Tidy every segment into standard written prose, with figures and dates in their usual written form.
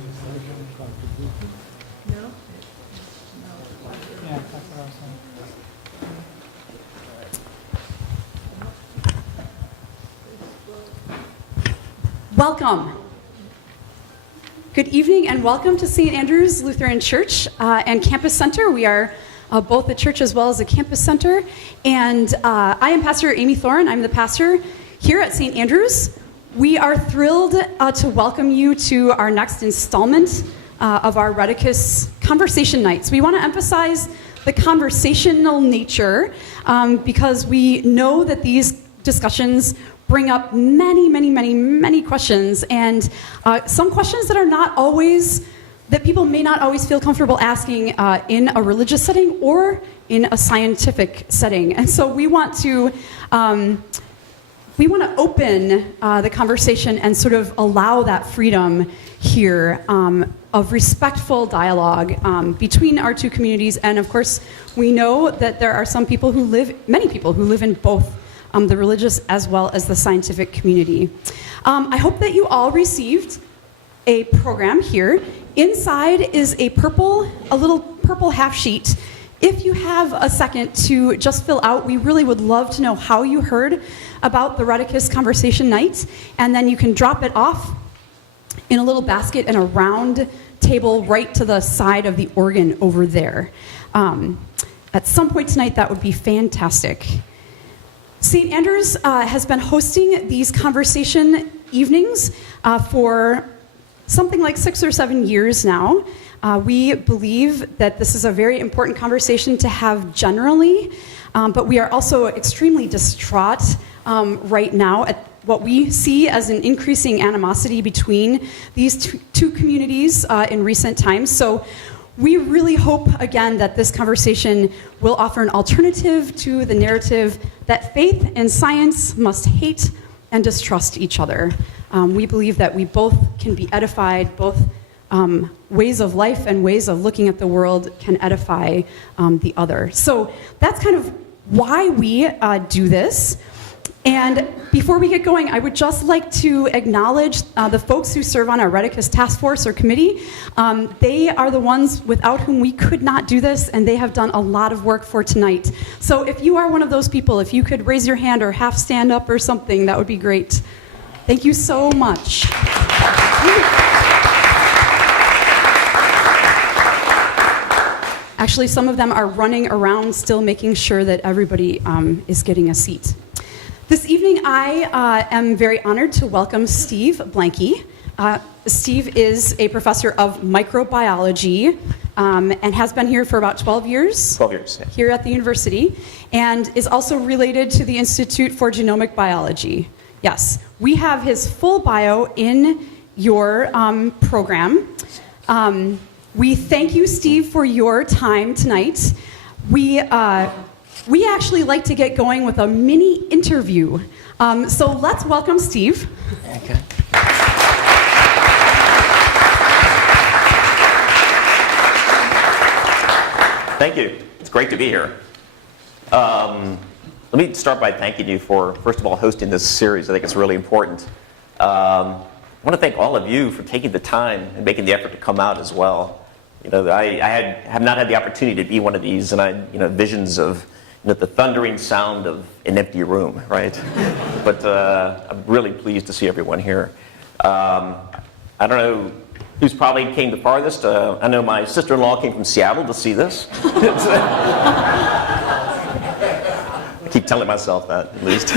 No? Yeah, that's what I was saying. Welcome. Good evening and welcome to St. Andrew's Lutheran Church and Campus Center. We are both a church as well as a campus center. And I am Pastor Amy Thorne. I'm the pastor here at St. Andrew's. We are thrilled to welcome you to our next installment of our Rheticus Conversation Nights. We want to emphasize the conversational nature because we know that these discussions bring up many questions, and some questions that are not always, that people may not always feel comfortable asking in a religious setting or in a scientific setting. And so we want to open the conversation and sort of allow that freedom here of respectful dialogue between our two communities. And of course, we know that there are many people who live in both the religious as well as the scientific community. I hope that you all received a program here. Inside is a little purple half sheet. If you have a second to just fill out, we really would love to know how you heard about the Rheticus Conversation Night, and then you can drop it off in a little basket in a round table right to the side of the organ over there. At some point tonight, that would be fantastic. St. Andrew's has been hosting these conversation evenings for something like 6 or 7 years now. We believe that this is a very important conversation to have generally, but we are also extremely distraught right now at what we see as an increasing animosity between these two communities in recent times. So we really hope, again, that this conversation will offer an alternative to the narrative that faith and science must hate and distrust each other. We believe that we both can be edified, both ways of life and ways of looking at the world can edify the other. So that's kind of why we do this. And before we get going, I would just like to acknowledge the folks who serve on our Rheticus Task Force or Committee. They are the ones without whom we could not do this, and they have done a lot of work for tonight. So if you are one of those people, if you could raise your hand or half stand up or something, that would be great. Thank you so much. Actually, some of them are running around still making sure that everybody is getting a seat. This evening, I am very honored to welcome Steve Blanke. Steve is a professor of microbiology and has been here for about 12 years. 12 years, yeah. Here at the university, and is also related to the Institute for Genomic Biology. Yes, we have his full bio in your program. We thank you, Steve, for your time tonight. We actually like to get going with a mini interview. So let's welcome Steve. Okay. Thank you. It's great to be here. Let me start by thanking you for, first of all, hosting this series. I think it's really important. I want to thank all of you for taking the time and making the effort to come out as well. You know, I have not had the opportunity to be one of these, and visions of the thundering sound of an empty room, right? But I'm really pleased to see everyone here. I don't know who's probably came the farthest. I know my sister-in-law came from Seattle to see this. I keep telling myself that, at least.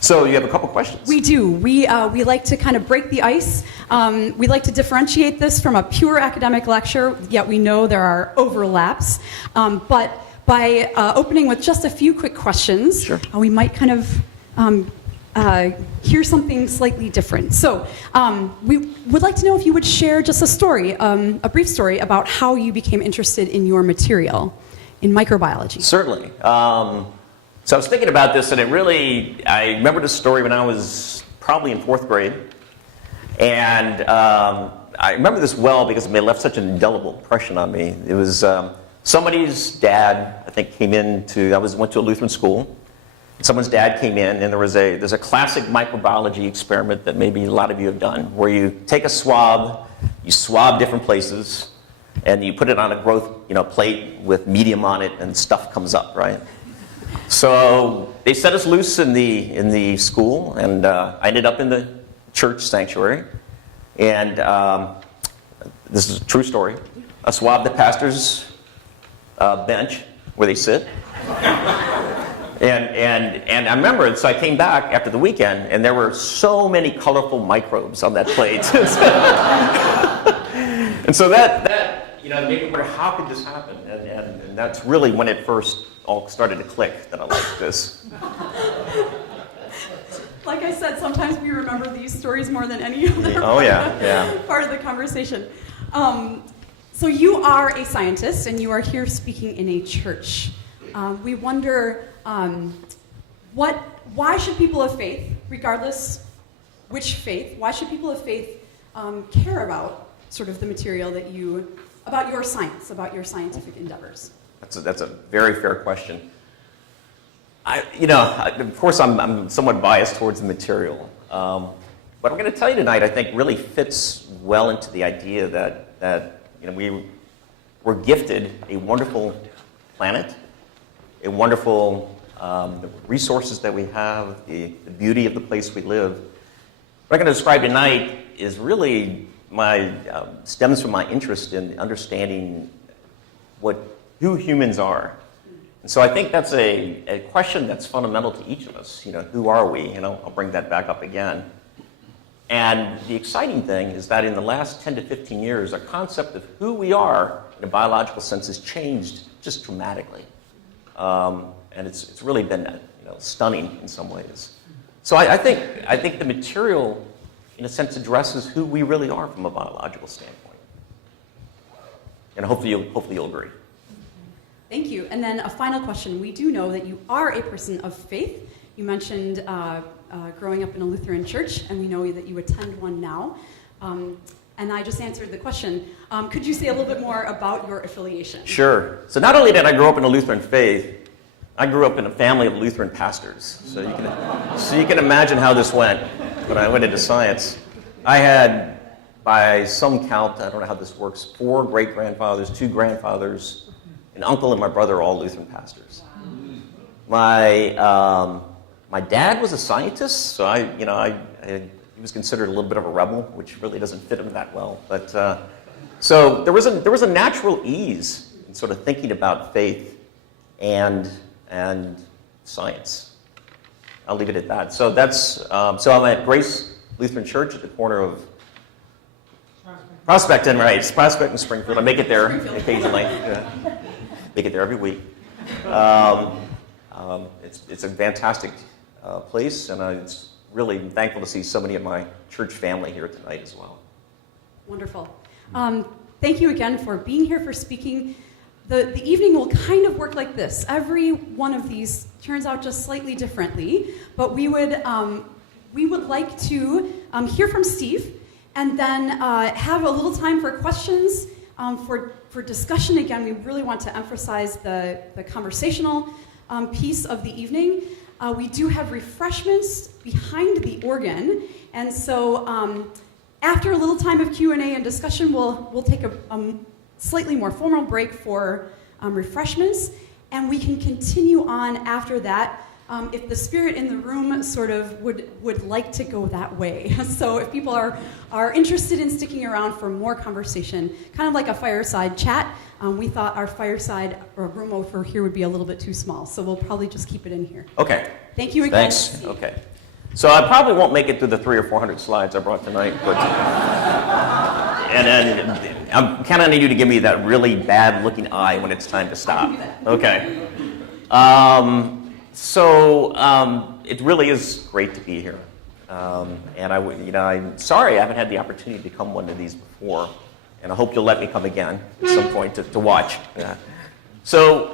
So you have a couple questions. We do. We like to kind of break the ice. We like to differentiate this from a pure academic lecture, yet we know there are overlaps. But by opening with just a few quick questions, sure. We might kind of hear something slightly different. So we would like to know if you would share just a story, a brief story about how you became interested in your material in microbiology. Certainly. So I was thinking about this, and I remember this story when I was probably in 4th grade. And I remember this well because it left such an indelible impression on me. It was somebody's dad, I think, went to a Lutheran school. someone's dad came in, and there's a classic microbiology experiment that maybe a lot of you have done, where you take a swab, you swab different places, and you put it on a growth plate with medium on it, and stuff comes up, right? So they set us loose in the school, and I ended up in the church sanctuary, and this is a true story. I swabbed the pastor's bench where they sit. And I remember, so I came back after the weekend, and there were so many colorful microbes on that plate. And so that made me wonder, how could this happen? And that's really when it first all started to click that I liked this. Like I said, sometimes we remember these stories more than any other part of the conversation. So you are a scientist, and you are here speaking in a church. We wonder, why should people of faith, regardless which faith, why should people of faith care about sort of the material about your science, about your scientific endeavors? That's a very fair question. Of course, I'm somewhat biased towards the material. What I'm going to tell you tonight, I think, really fits well into the idea that we're gifted a wonderful planet, a wonderful the resources that we have, the beauty of the place we live. What I'm going to describe tonight is really stems from my interest in understanding who humans are. And so I think that's a question that's fundamental to each of us. Who are we? I'll bring that back up again. And the exciting thing is that in the last 10 to 15 years, our concept of who we are in a biological sense has changed just dramatically. And it's really been stunning in some ways. So I think the material, in a sense, addresses who we really are from a biological standpoint. And hopefully you'll agree. Thank you. And then a final question. We do know that you are a person of faith. You mentioned growing up in a Lutheran church, and we know that you attend one now. And I just answered the question. Could you say a little bit more about your affiliation? Sure. So not only did I grow up in a Lutheran faith, I grew up in a family of Lutheran pastors. So you can imagine how this went when I went into science. I had, by some count, I don't know how this works, 4 great-grandfathers, 2 grandfathers, an uncle, and my brother, all Lutheran pastors. My dad was a scientist, so he was considered a little bit of a rebel, which really doesn't fit him that well. But so there was a natural ease in sort of thinking about faith and science. I'll leave it at that. So so I'm at Grace Lutheran Church at the corner of Prospect and Prospect and Springfield. I make it there occasionally. Make it there every week. It's a fantastic place, and it's really thankful to see so many of my church family here tonight as well. Wonderful. Thank you again for being here, for speaking. The evening will kind of work like this. Every one of these turns out just slightly differently, but we would like to hear from Steve, and then have a little time for questions, for discussion. Again, we really want to emphasize the conversational piece of the evening. We do have refreshments behind the organ, and so after a little time of Q&A and discussion, we'll take a slightly more formal break for refreshments, and we can continue on after that if the spirit in the room sort of would like to go that way. So if people are interested in sticking around for more conversation, kind of like a fireside chat, we thought our fireside room over here would be a little bit too small, so we'll probably just keep it in here. Okay. Thank you again. Thanks. Okay. So I probably won't make it through the 300 or 400 slides I brought tonight, but and I'm counting on you to give me that really bad-looking eye when it's time to stop. Okay. It really is great to be here, and I'm sorry I haven't had the opportunity to come one of these before, and I hope you'll let me come again at some point to watch. Yeah. So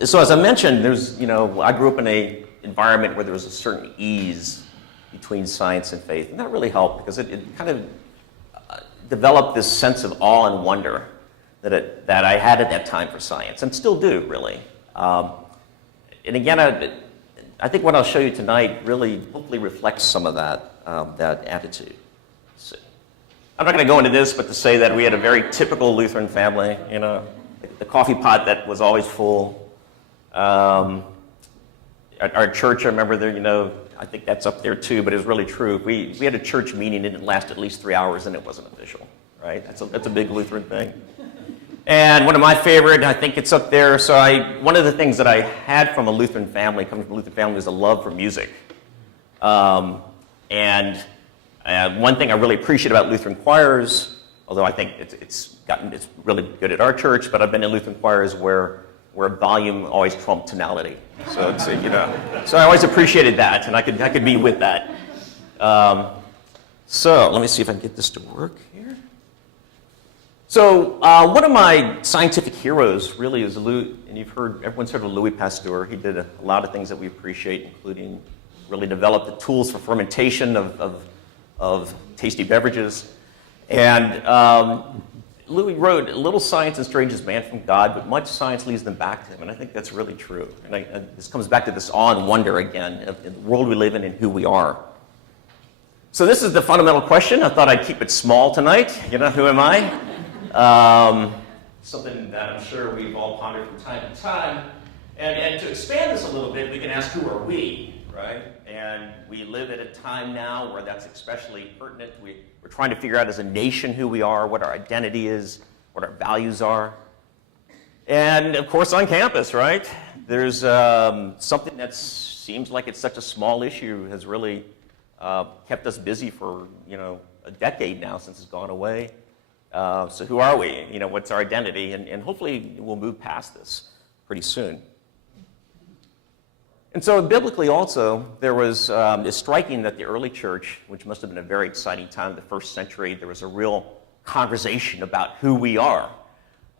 as I mentioned, I grew up in an environment where there was a certain ease between science and faith, and that really helped because it kind of developed this sense of awe and wonder that I had at that time for science, and still do, really. And again, I think what I'll show you tonight really hopefully reflects some of that attitude. So, I'm not going to go into this, but to say that we had a very typical Lutheran family, you know, the coffee pot that was always full. Our church, I remember there, you know, I think that's up there too, but it was really true. We had a church meeting, it didn't last at least 3 hours, and it wasn't official, right? That's a big Lutheran thing. And one of my favorite, I think it's up there, one of the things that I had from a Lutheran family, coming from a Lutheran family, was a love for music. One thing I really appreciate about Lutheran choirs, although I think it's really good at our church, but I've been in Lutheran choirs where volume always trumped tonality. So it's, you know, so I always appreciated that, and I could be with that. So let me see if I can get this to work here. So one of my scientific heroes really is and everyone's heard of Louis Pasteur. He did a lot of things that we appreciate, including really developed the tools for fermentation of tasty beverages. And Louis wrote, "Little science estranges man from God, but much science leads them back to him." And I think that's really true. And this comes back to this awe and wonder again of the world we live in and who we are. So this is the fundamental question. I thought I'd keep it small tonight. You know, who am I? Something that I'm sure we've all pondered from time to time. And to expand this a little bit, we can ask, who are we, right? And we live at a time now where that's especially pertinent. We're trying to figure out as a nation who we are, what our identity is, what our values are. And of course on campus, right? There's something that seems like it's such a small issue, has really kept us busy for, you know, a decade now since it's gone away. So who are we? You know, what's our identity? And hopefully we'll move past this pretty soon. And so biblically also, there was, it's striking that the early church, which must have been a very exciting time in the first century, there was a real conversation about who we are.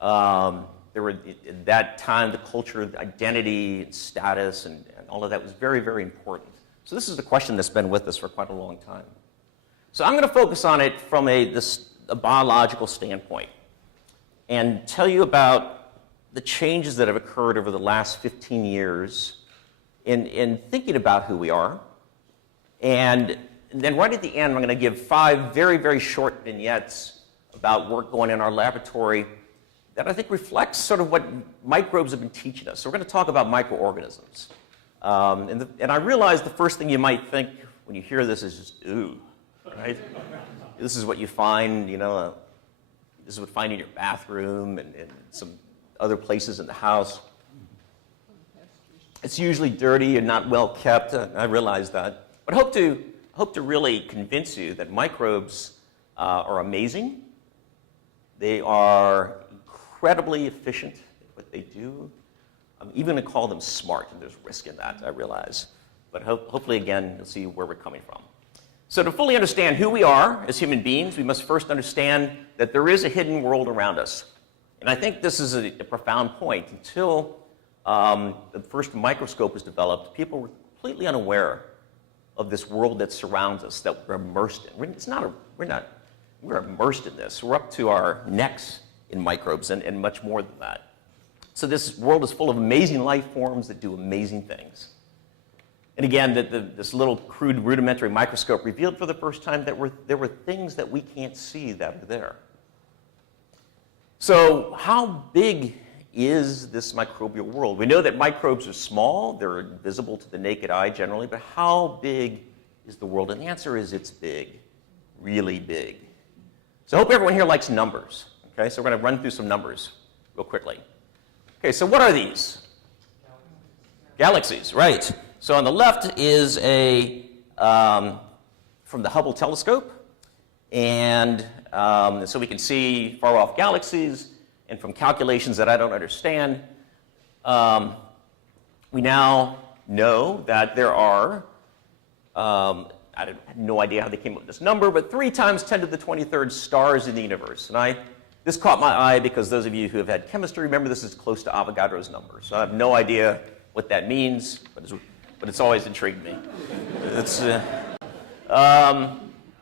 There were, at that time, the culture, the identity, and status, and all of that was very, very important. So this is the question that's been with us for quite a long time. So I'm going to focus on it from a biological standpoint and tell you about the changes that have occurred over the last 15 years in thinking about who we are. And then right at the end, I'm going to give 5 very, very short vignettes about work going in our laboratory that I think reflects sort of what microbes have been teaching us. So we're going to talk about microorganisms. And I realize the first thing you might think when you hear this is just, ooh, right? This is what you find, you know, this is what you find in your bathroom and some other places in the house. It's usually dirty and not well kept. I realize that. But I hope to really convince you that microbes are amazing. They are incredibly efficient at what they do. I'm even going to call them smart, and there's risk in that, I realize. But hopefully, again, you'll see where we're coming from. So to fully understand who we are as human beings, we must first understand that there is a hidden world around us. And I think this is a profound point. Until the first microscope was developed, people were completely unaware of this world that surrounds us, that we're immersed in. We're immersed in this. We're up to our necks in microbes and much more than that. So this world is full of amazing life forms that do amazing things. And again, this little crude rudimentary microscope revealed for the first time that there were things that we can't see that are there. So how big is this microbial world? We know that microbes are small. They're invisible to the naked eye generally, but how big is the world? And the answer is it's big, really big. So I hope everyone here likes numbers. Okay, so we're going to run through some numbers real quickly. Okay, so what are these? Galaxies, right. So on the left is from the Hubble telescope, and so we can see far-off galaxies, and from calculations that I don't understand, we now know that there are, I have no idea how they came up with this number, but 3 times 10 to the 23rd stars in the universe. And this caught my eye because those of you who have had chemistry remember this is close to Avogadro's number. So I have no idea what that means, but it's always intrigued me.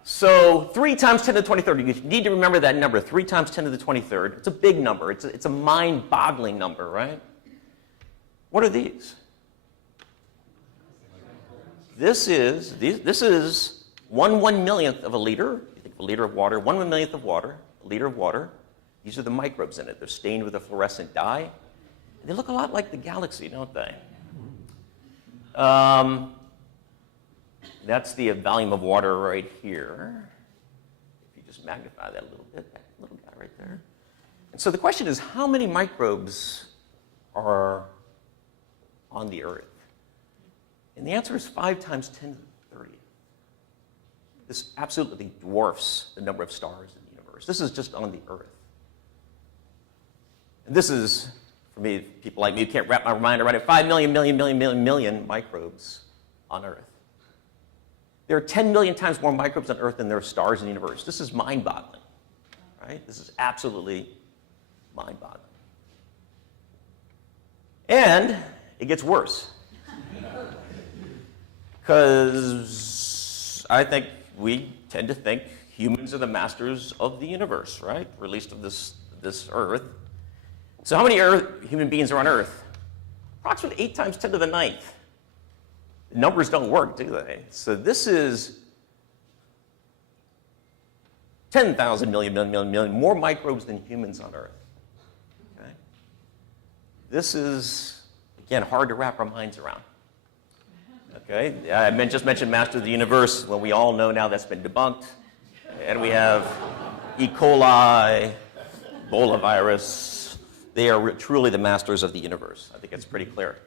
So 3 times 10 to the 23rd, you need to remember that number, 3 times 10 to the 23rd. It's a big number. It's a mind-boggling number, right? What are these? this is 1/1,000,000th of a liter. You think of a liter of water, 1/1,000,000th of water, a liter of water. These are the microbes in it. They're stained with a fluorescent dye. They look a lot like the galaxy, don't they? That's the volume of water right here. If you just magnify that a little bit, that little guy right there. And so the question is, how many microbes are on the Earth? And the answer is 5 times 10 to the 30th. This absolutely dwarfs the number of stars in the universe. This is just on the Earth. And this is, for me, people like me who can't wrap my mind around it, 5 million microbes on Earth. There are 10 million times more microbes on Earth than there are stars in the universe. This is mind-boggling, right? This is absolutely mind-boggling. And it gets worse. Because I think we tend to think humans are the masters of the universe, right? Or at least of this Earth. So how many human beings are on Earth? Approximately 8 times 10 to the 9th. The numbers don't work, do they? So this is 10,000 million more microbes than humans on Earth. Okay? This is, again, hard to wrap our minds around. Okay? I just mentioned master of the universe. Well, we all know now that's been debunked. And we have E. coli, Ebola virus. They are truly the masters of the universe. I think it's pretty clear.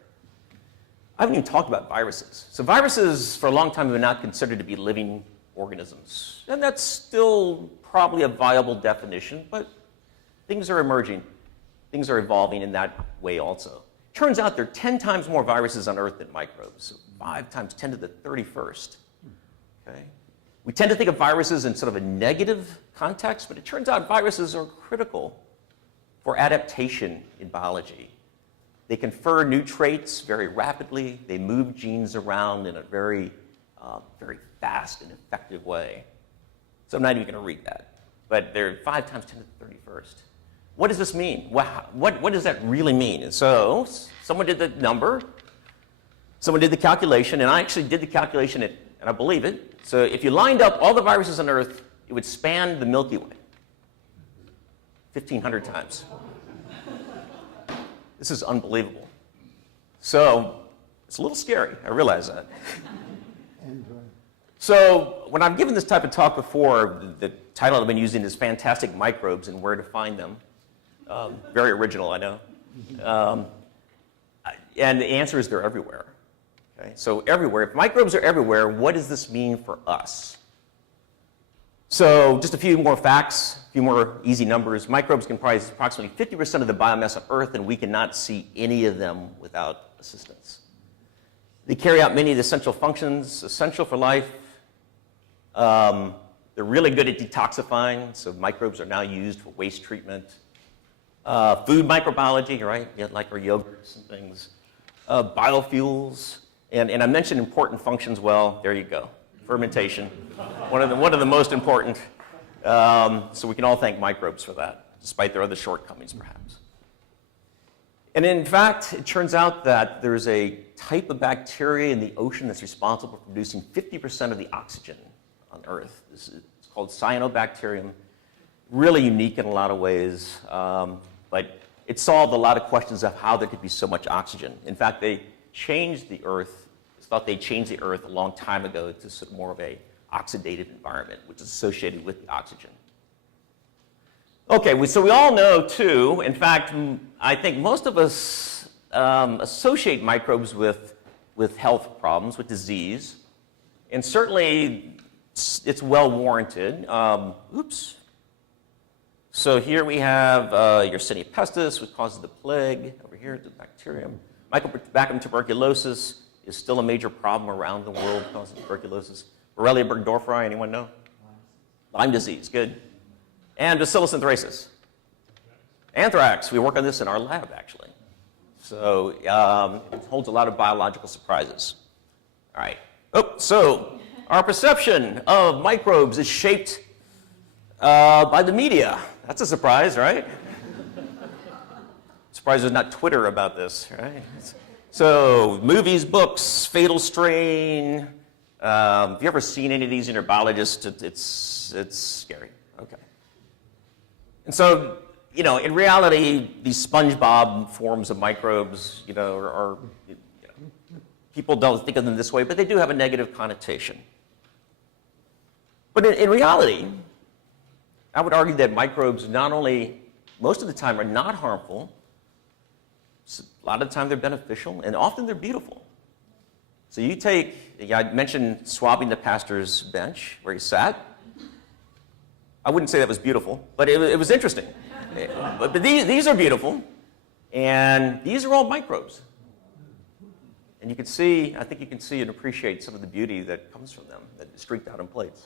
I haven't even talked about viruses. So viruses, for a long time, have been not considered to be living organisms. And that's still probably a viable definition, but things are emerging. Things are evolving in that way also. Turns out there are 10 times more viruses on Earth than microbes. So 5 times 10 to the 31st. Okay? We tend to think of viruses in sort of a negative context, but it turns out viruses are critical for adaptation in biology. They confer new traits very rapidly. They move genes around in a very fast and effective way. So I'm not even going to read that. But they're 5 times 10 to the 31st. What does this mean? What does that really mean? And so someone did the number. Someone did the calculation. And I actually did the calculation, and I believe it. So if you lined up all the viruses on Earth, it would span the Milky Way 1,500 times. This is unbelievable. So it's a little scary. I realize that. So when I've given this type of talk before, the title I've been using is Fantastic Microbes and Where to Find Them. Very original, I know. And the answer is they're everywhere. Okay? So everywhere. If microbes are everywhere, what does this mean for us? So just a few more facts, a few more easy numbers. Microbes comprise approximately 50% of the biomass on Earth, and we cannot see any of them without assistance. They carry out many of the essential functions essential for life. They're really good at detoxifying, so microbes are now used for waste treatment. Food microbiology, right? Yeah, like our yogurts and things. Biofuels, and I mentioned important functions. Well, there you go. Fermentation, one of the most important. So we can all thank microbes for that, despite their other shortcomings, perhaps. And in fact, it turns out that there's a type of bacteria in the ocean that's responsible for producing 50% of the oxygen on Earth. It's called cyanobacterium. Really unique in a lot of ways, but it solved a lot of questions of how there could be so much oxygen. In fact, they changed the Earth. Thought they changed the Earth a long time ago to sort of more of a oxidative environment, which is associated with the oxygen. Okay, so we all know too, in fact, I think most of us associate microbes with health problems, with disease, and certainly it's well warranted. So here we have Yersinia pestis, which causes the plague. Over here, the bacterium. Mycobacterium tuberculosis is still a major problem around the world, causing tuberculosis. Borrelia burgdorferi, anyone know? Lyme disease, good. And Bacillus anthracis. Anthrax, we work on this in our lab, actually. So it holds a lot of biological surprises. All right. So our perception of microbes is shaped by the media. That's a surprise, right? Surprised there's not Twitter about this, right? So movies, books, Fatal Strain, Have you ever seen any of these in your biologist? It's scary. Okay. And so, you know, in reality, these SpongeBob forms of microbes, you know, are people don't think of them this way, but they do have a negative connotation. But in reality, I would argue that microbes not only, most of the time, are not harmful. A lot of the time they're beneficial, and often they're beautiful. So you take, I mentioned swabbing the pastor's bench where he sat. I wouldn't say that was beautiful, but it was interesting. But these are beautiful, and these are all microbes. And you can see, I think you can see and appreciate some of the beauty that comes from them, that is streaked out in plates.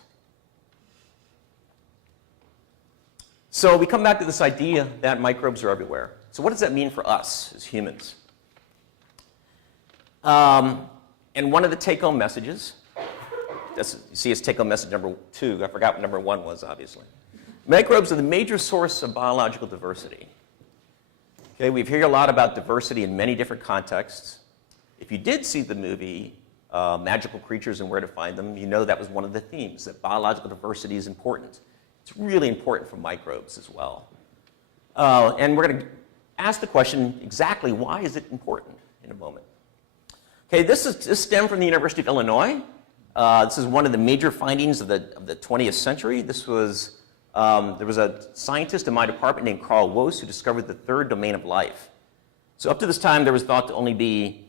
So we come back to this idea that microbes are everywhere. So what does that mean for us as humans? And one of the take-home messages, you see it's take-home message number 2. I forgot what number 1 was, obviously. Microbes are the major source of biological diversity. Okay, we've heard a lot about diversity in many different contexts. If you did see the movie Magical Creatures and Where to Find Them, you know that was one of the themes, that biological diversity is important. It's really important for microbes as well. And we're going to ask the question, exactly why is it important in a moment. Okay, this stemmed from the University of Illinois. This is one of the major findings of the 20th century. This was, there was a scientist in my department named Carl Woese who discovered the third domain of life. So up to this time, there was thought to only be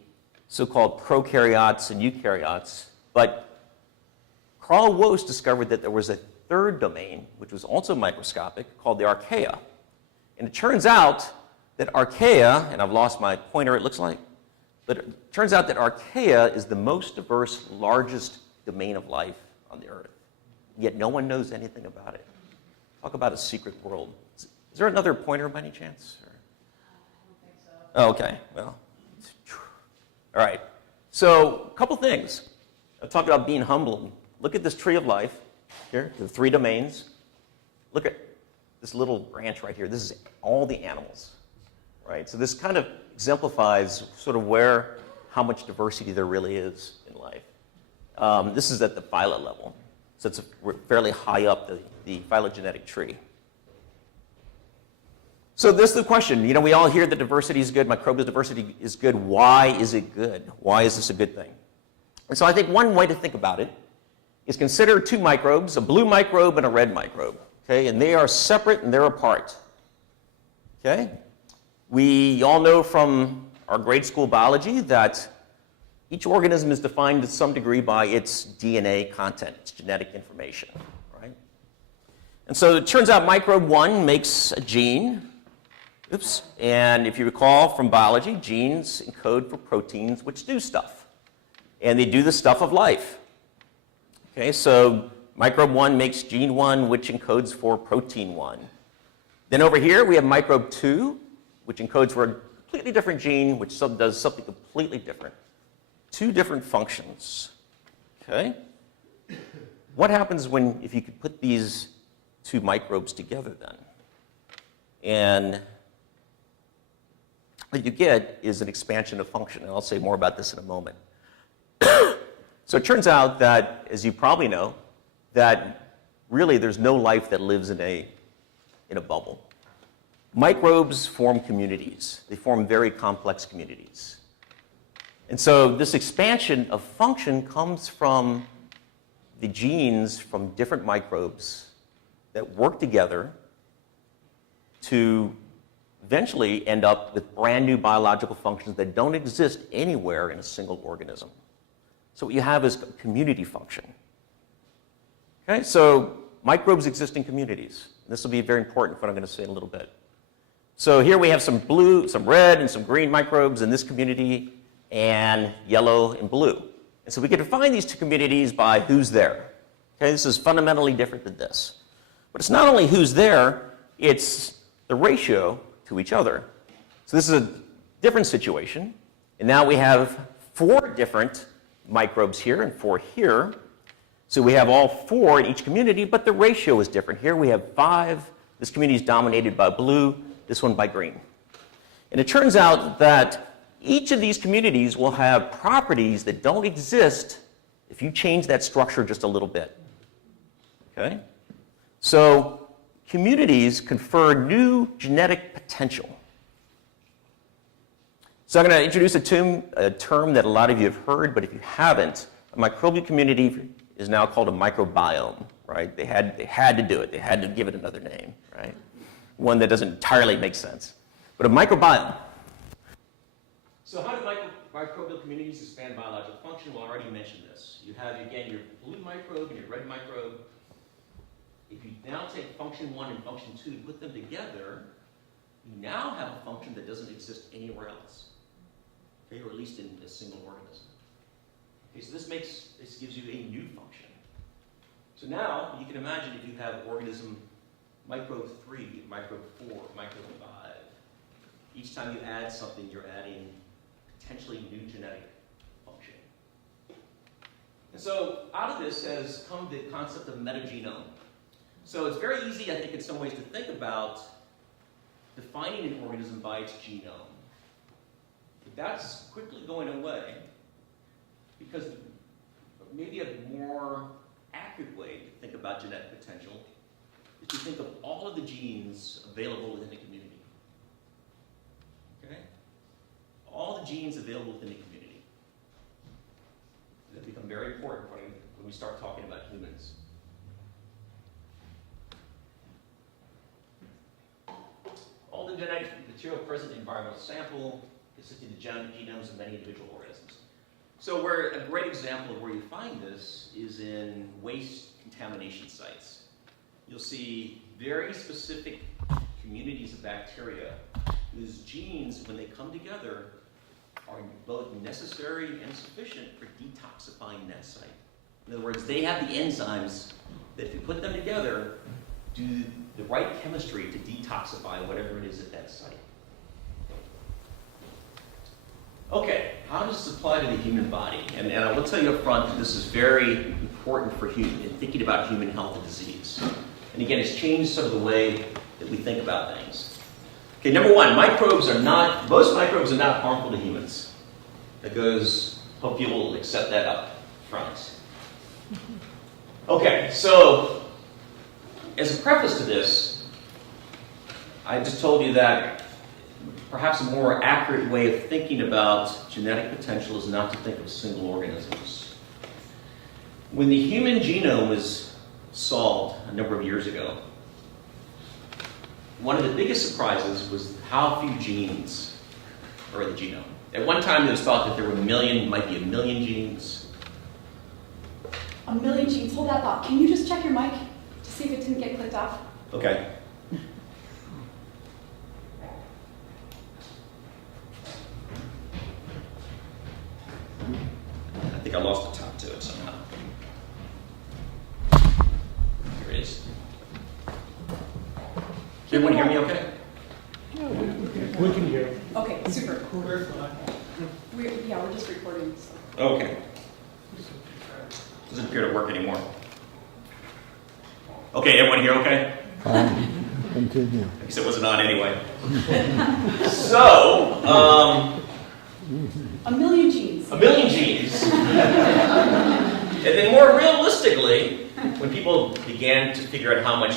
so-called prokaryotes and eukaryotes, but Carl Woese discovered that there was a third domain, which was also microscopic, called the Archaea. And it turns out that Archaea, and I've lost my pointer, it looks like, but it turns out that Archaea is the most diverse, largest domain of life on the Earth. Yet no one knows anything about it. Talk about a secret world. Is there another pointer by any chance? Or? I don't think so. Oh, okay. Well, all right. So a couple things. I've talked about being humble. Look at this tree of life here, the 3 domains. Look at this little branch right here. This is all the animals, right? So this kind of exemplifies sort of how much diversity there really is in life. This is at the phyla level. So it's fairly high up the phylogenetic tree. So this is the question. You know, we all hear that diversity is good, microbial diversity is good. Why is it good? Why is this a good thing? And so I think one way to think about it is consider 2 microbes, a blue microbe and a red microbe. Okay, and they are separate and they're apart. Okay? We all know from our grade school biology that each organism is defined to some degree by its DNA content, its genetic information, right? And so it turns out microbe 1 makes a gene. Oops. And if you recall from biology, genes encode for proteins which do stuff. And they do the stuff of life. Okay, so microbe 1 makes gene 1, which encodes for protein 1. Then over here, we have microbe 2, which encodes for a completely different gene, which does something completely different. 2 different functions. Okay? What happens if you could put these 2 microbes together then? And what you get is an expansion of function, and I'll say more about this in a moment. So it turns out that, as you probably know, that really there's no life that lives in a bubble. Microbes form communities. They form very complex communities. And so this expansion of function comes from the genes from different microbes that work together to eventually end up with brand new biological functions that don't exist anywhere in a single organism. So what you have is a community function. Okay, so microbes exist in communities. This will be very important for what I'm going to say in a little bit. So here we have some blue, some red, and some green microbes in this community, and yellow and blue. And so we can define these 2 communities by who's there. Okay, this is fundamentally different than this. But it's not only who's there, it's the ratio to each other. So this is a different situation. And now we have 4 different microbes here and 4 here. So we have all 4 in each community, but the ratio is different. Here we have 5. This community is dominated by blue, this one by green. And it turns out that each of these communities will have properties that don't exist if you change that structure just a little bit. Okay? So communities confer new genetic potential. So I'm going to introduce a term that a lot of you have heard, but if you haven't, a microbial community is now called a microbiome, right? They had to do it. They had to give it another name, right? One that doesn't entirely make sense. But a microbiome. So how do microbial communities expand biological function? Well, I already mentioned this. You have, again, your blue microbe and your red microbe. If you now take function 1 and function 2 and put them together, you now have a function that doesn't exist anywhere else, okay, or at least in a single organism. Okay, so this gives you a new function. So now you can imagine if you have organism microbe 3, microbe 4, microbe 5. Each time you add something, you're adding potentially new genetic function. And so out of this has come the concept of metagenome. So it's very easy, I think, in some ways to think about defining an organism by its genome. But that's quickly going away because maybe a more accurate way to think about genetic potential is to think of all of the genes available within a community. Okay? All the genes available within a community. That become very important when we start talking about humans. All the genetic material present in the environmental sample consisting of the genomes of many individual organisms. So where a great example of where you find this is in waste contamination sites. You'll see very specific communities of bacteria whose genes, when they come together, are both necessary and sufficient for detoxifying that site. In other words, they have the enzymes that if you put them together, do the right chemistry to detoxify whatever it is at that site. Okay, how does this apply to the human body? And I will tell you up front that this is very important for in thinking about human health and disease. And again, it's changed some of the way that we think about things. Okay, number one, most microbes are not harmful to humans. Hope you will accept that up front. Okay, so as a preface to this, I just told you that perhaps a more accurate way of thinking about genetic potential is not to think of single organisms. When the human genome was solved a number of years ago, one of the biggest surprises was how few genes are in the genome. At one time, it was thought that there were might be a million genes. A million genes. Hold that thought. Can you just check your mic to see if it didn't get clicked off? Okay. I think I lost the top to it somehow. Here it is. Can everyone hear me okay? We can hear. Okay, super. We're just recording. So. Okay. Doesn't appear to work anymore. Okay, everyone here okay? Continue. I guess it wasn't on anyway. So, a million genes. A million genes. And then more realistically, when people began to figure out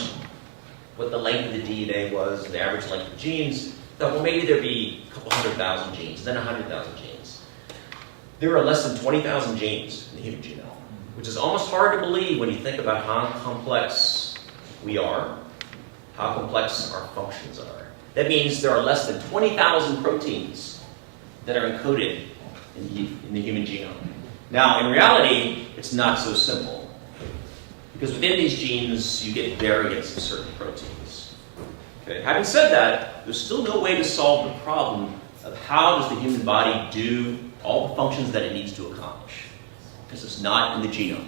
what the length of the DNA was, the average length of genes, thought, well, maybe there'd be a couple 100,000 genes, then 100,000 genes. There are less than 20,000 genes in the human genome, which is almost hard to believe when you think about how complex we are, how complex our functions are. That means there are less than 20,000 proteins that are encoded in the human genome. Now, in reality, it's not so simple, because within these genes, you get variants of certain proteins. Okay. Having said that, there's still no way to solve the problem of how does the human body do all the functions that it needs to accomplish, because it's not in the genome.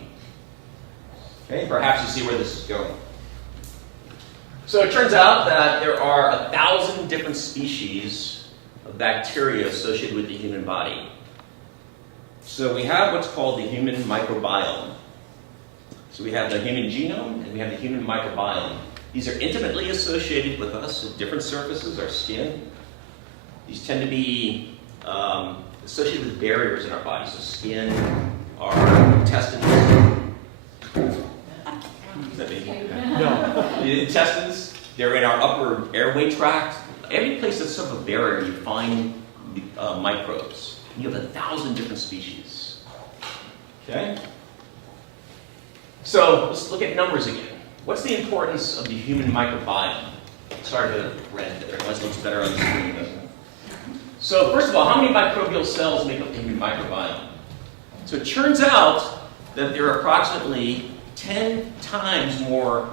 Okay. Perhaps you see where this is going. So it turns out that there are 1,000 different species of bacteria associated with the human body. So we have what's called the human microbiome. So we have the human genome and we have the human microbiome. These are intimately associated with us at different surfaces, our skin. These tend to be associated with barriers in our body, so skin, our intestines. Is that me? No. The intestines, they're in our upper airway tract. Every place that's sort of a barrier, you find microbes. You have 1,000 different species. Okay? So let's look at numbers again. What's the importance of the human microbiome? Sorry to red there. It looks better on the screen, doesn't it? So first of all, how many microbial cells make up the human microbiome? So it turns out that there are approximately 10 times more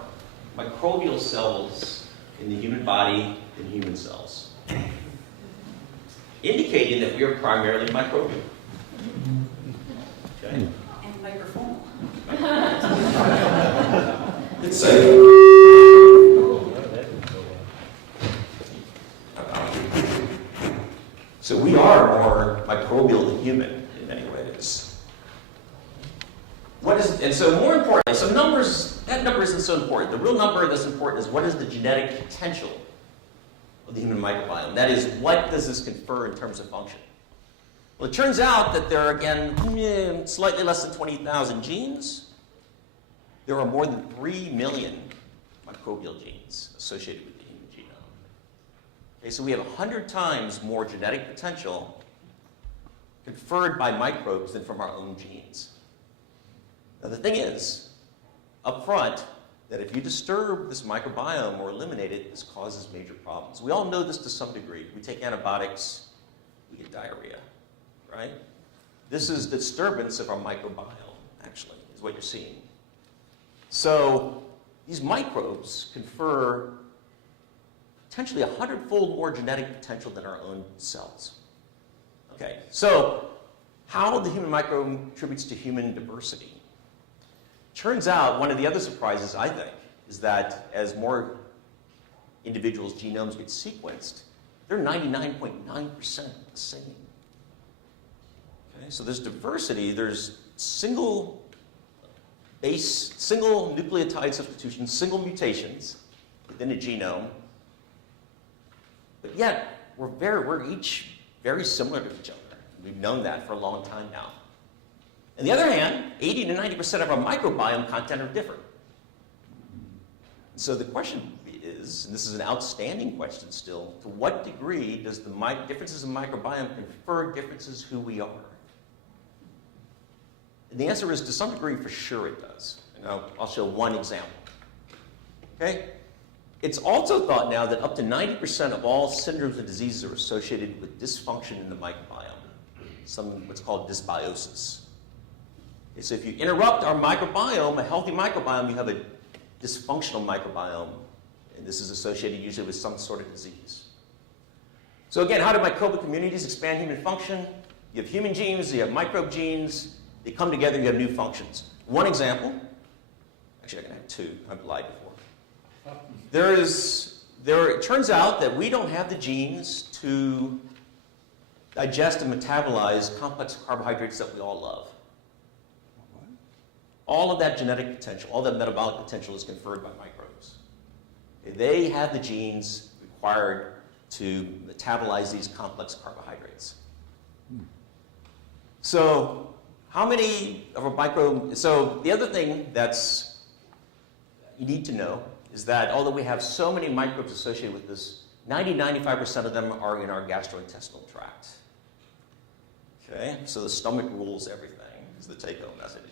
microbial cells in the human body than human cells, indicating that we are primarily microbial. Okay? And microphone. Let's say. So we are more microbial than human in many ways. And so more importantly, so numbers, that number isn't so important. The real number that's important is what is the genetic potential of the human microbiome? That is, what does this confer in terms of function? Well, it turns out that there are, again, slightly less than 20,000 genes. There are more than 3 million microbial genes associated with the human genome. Okay, so we have 100 times more genetic potential conferred by microbes than from our own genes. Now, the thing is, up front, that if you disturb this microbiome or eliminate it, this causes major problems. We all know this to some degree. We take antibiotics, we get diarrhea, right? This is the disturbance of our microbiome, actually, is what you're seeing. So these microbes confer potentially 100-fold more genetic potential than our own cells. Okay, so how the human microbe contributes to human diversity. Turns out one of the other surprises, I think, is that as more individuals' genomes get sequenced, they're 99.9% the same. Okay, so there's diversity, there's single nucleotide substitutions, single mutations within a genome, but yet we're each very similar to each other. We've known that for a long time now. On the other hand, 80 to 90% of our microbiome content are different. So the question is, and this is an outstanding question still, to what degree does the differences in microbiome confer differences who we are? And the answer is, to some degree, for sure it does. And I'll show one example. Okay? It's also thought now that up to 90% of all syndromes and diseases are associated with dysfunction in the microbiome, what's called dysbiosis. Okay, so if you interrupt our microbiome, a healthy microbiome, you have a dysfunctional microbiome, and this is associated usually with some sort of disease. So again, how do microbial communities expand human function? You have human genes, you have microbe genes, they come together, you have new functions. One example, actually I can have two, I've lied before. It turns out that we don't have the genes to digest and metabolize complex carbohydrates that we all love. All of that genetic potential, all that metabolic potential is conferred by microbes. Okay, they have the genes required to metabolize these complex carbohydrates. So how many of our microbes, so the other thing that's you need to know is that although we have so many microbes associated with this, 90-95% of them are in our gastrointestinal tract. Okay, so the stomach rules everything is the take-home message.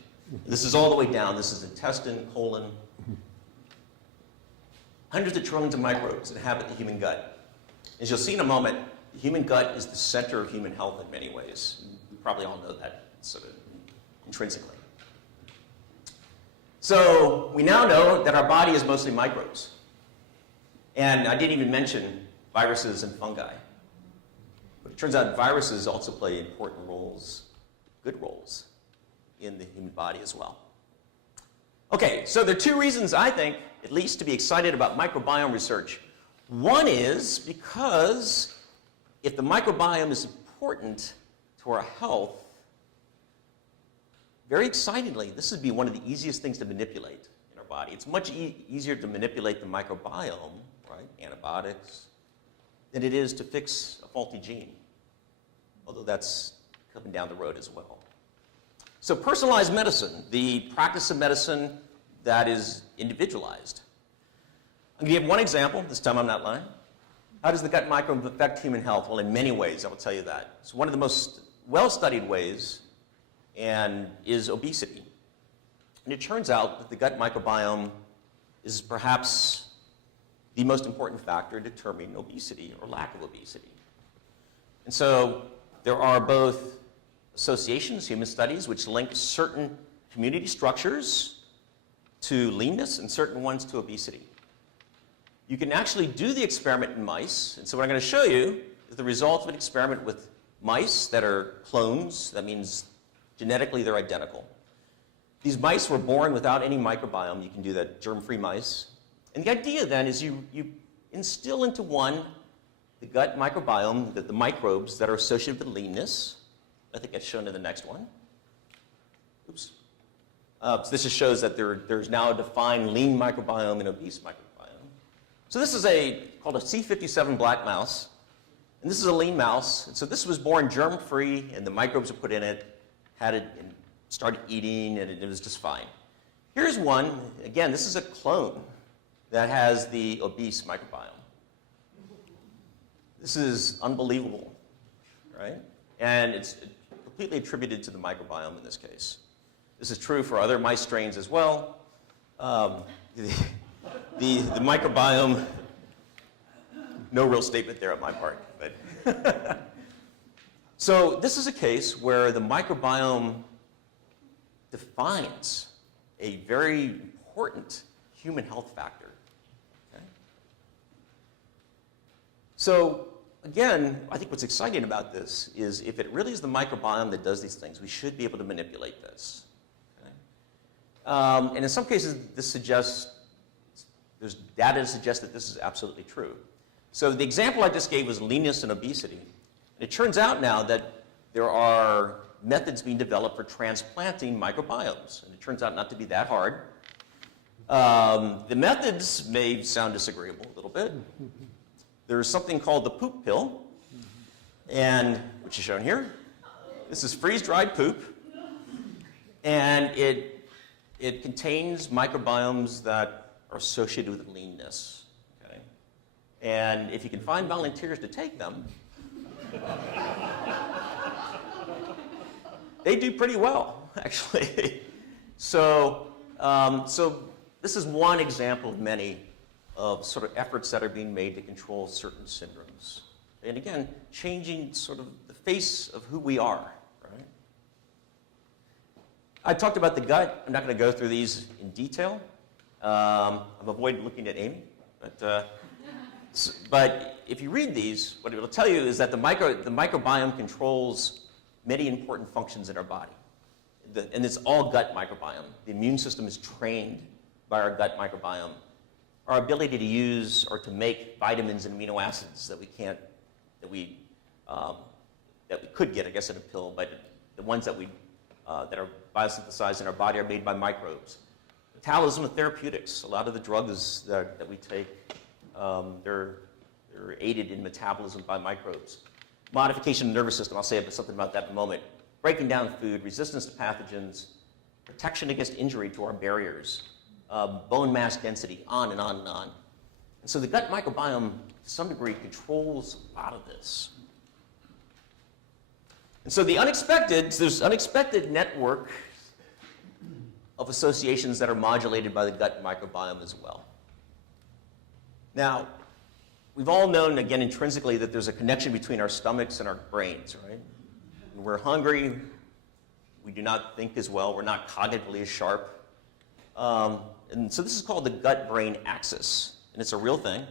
This is all the way down. This is intestine, colon. Hundreds of trillions of microbes inhabit the human gut. As you'll see in a moment, the human gut is the center of human health in many ways. We probably all know that sort of intrinsically. So we now know that our body is mostly microbes. And I didn't even mention viruses and fungi. But it turns out viruses also play important roles, good roles, in the human body as well. Okay, so there are two reasons, I think, at least, to be excited about microbiome research. One is because if the microbiome is important to our health, very excitingly, this would be one of the easiest things to manipulate in our body. It's much easier to manipulate the microbiome, right, antibiotics, than it is to fix a faulty gene, although that's coming down the road as well. So personalized medicine, the practice of medicine that is individualized. I'm going to give one example. This time I'm not lying. How does the gut microbe affect human health? Well, in many ways, I will tell you that. So one of the most well-studied ways is obesity. And it turns out that the gut microbiome is perhaps the most important factor determining obesity or lack of obesity. And so there are both associations, human studies, which link certain community structures to leanness and certain ones to obesity. You can actually do the experiment in mice. And so what I'm going to show you is the result of an experiment with mice that are clones. That means genetically they're identical. These mice were born without any microbiome. You can do that, germ-free mice. And the idea then is you instill into one the gut microbiome, the microbes that are associated with leanness. I think that's shown in the next one. Oops. So this just shows that there's now a defined lean microbiome and obese microbiome. So this is called a C57 black mouse. And this is a lean mouse. And so this was born germ-free, and the microbes were put in it, had it, and started eating, and it was just fine. Here's one. Again, this is a clone that has the obese microbiome. This is unbelievable, right? And it's completely attributed to the microbiome in this case. This is true for other mice strains as well. The microbiome, no real statement there on my part. But so this is a case where the microbiome defines a very important human health factor. Okay? So again, I think what's exciting about this is if it really is the microbiome that does these things, we should be able to manipulate this. Okay? And in some cases, this suggests, there's data to suggest that this is absolutely true. So the example I just gave was leanness and obesity. And it turns out now that there are methods being developed for transplanting microbiomes. And it turns out not to be that hard. The methods may sound disagreeable a little bit. There's something called the poop pill, which is shown here. This is freeze-dried poop. And it contains microbiomes that are associated with leanness. Okay? And if you can find volunteers to take them, they do pretty well, actually. So this is one example of many of sort of efforts that are being made to control certain syndromes. And again, changing sort of the face of who we are, right? I talked about the gut. I'm not going to go through these in detail. I've avoided looking at Amy. But if you read these, what it will tell you is that the microbiome controls many important functions in our body. And it's all gut microbiome. The immune system is trained by our gut microbiome. Our ability to use or to make vitamins and amino acids that we could get, I guess, in a pill, but the ones that are biosynthesized in our body are made by microbes. Metabolism of therapeutics. A lot of the drugs that we take, they're aided in metabolism by microbes. Modification of the nervous system. I'll say something about that in a moment. Breaking down food, resistance to pathogens, protection against injury to our barriers, bone mass density, on and on and on. And so the gut microbiome, to some degree, controls a lot of this. And so there's unexpected network of associations that are modulated by the gut microbiome as well. Now, we've all known, again, intrinsically, that there's a connection between our stomachs and our brains, right? When we're hungry, we do not think as well. We're not cognitively as sharp. And so this is called the gut-brain axis, and it's a real thing.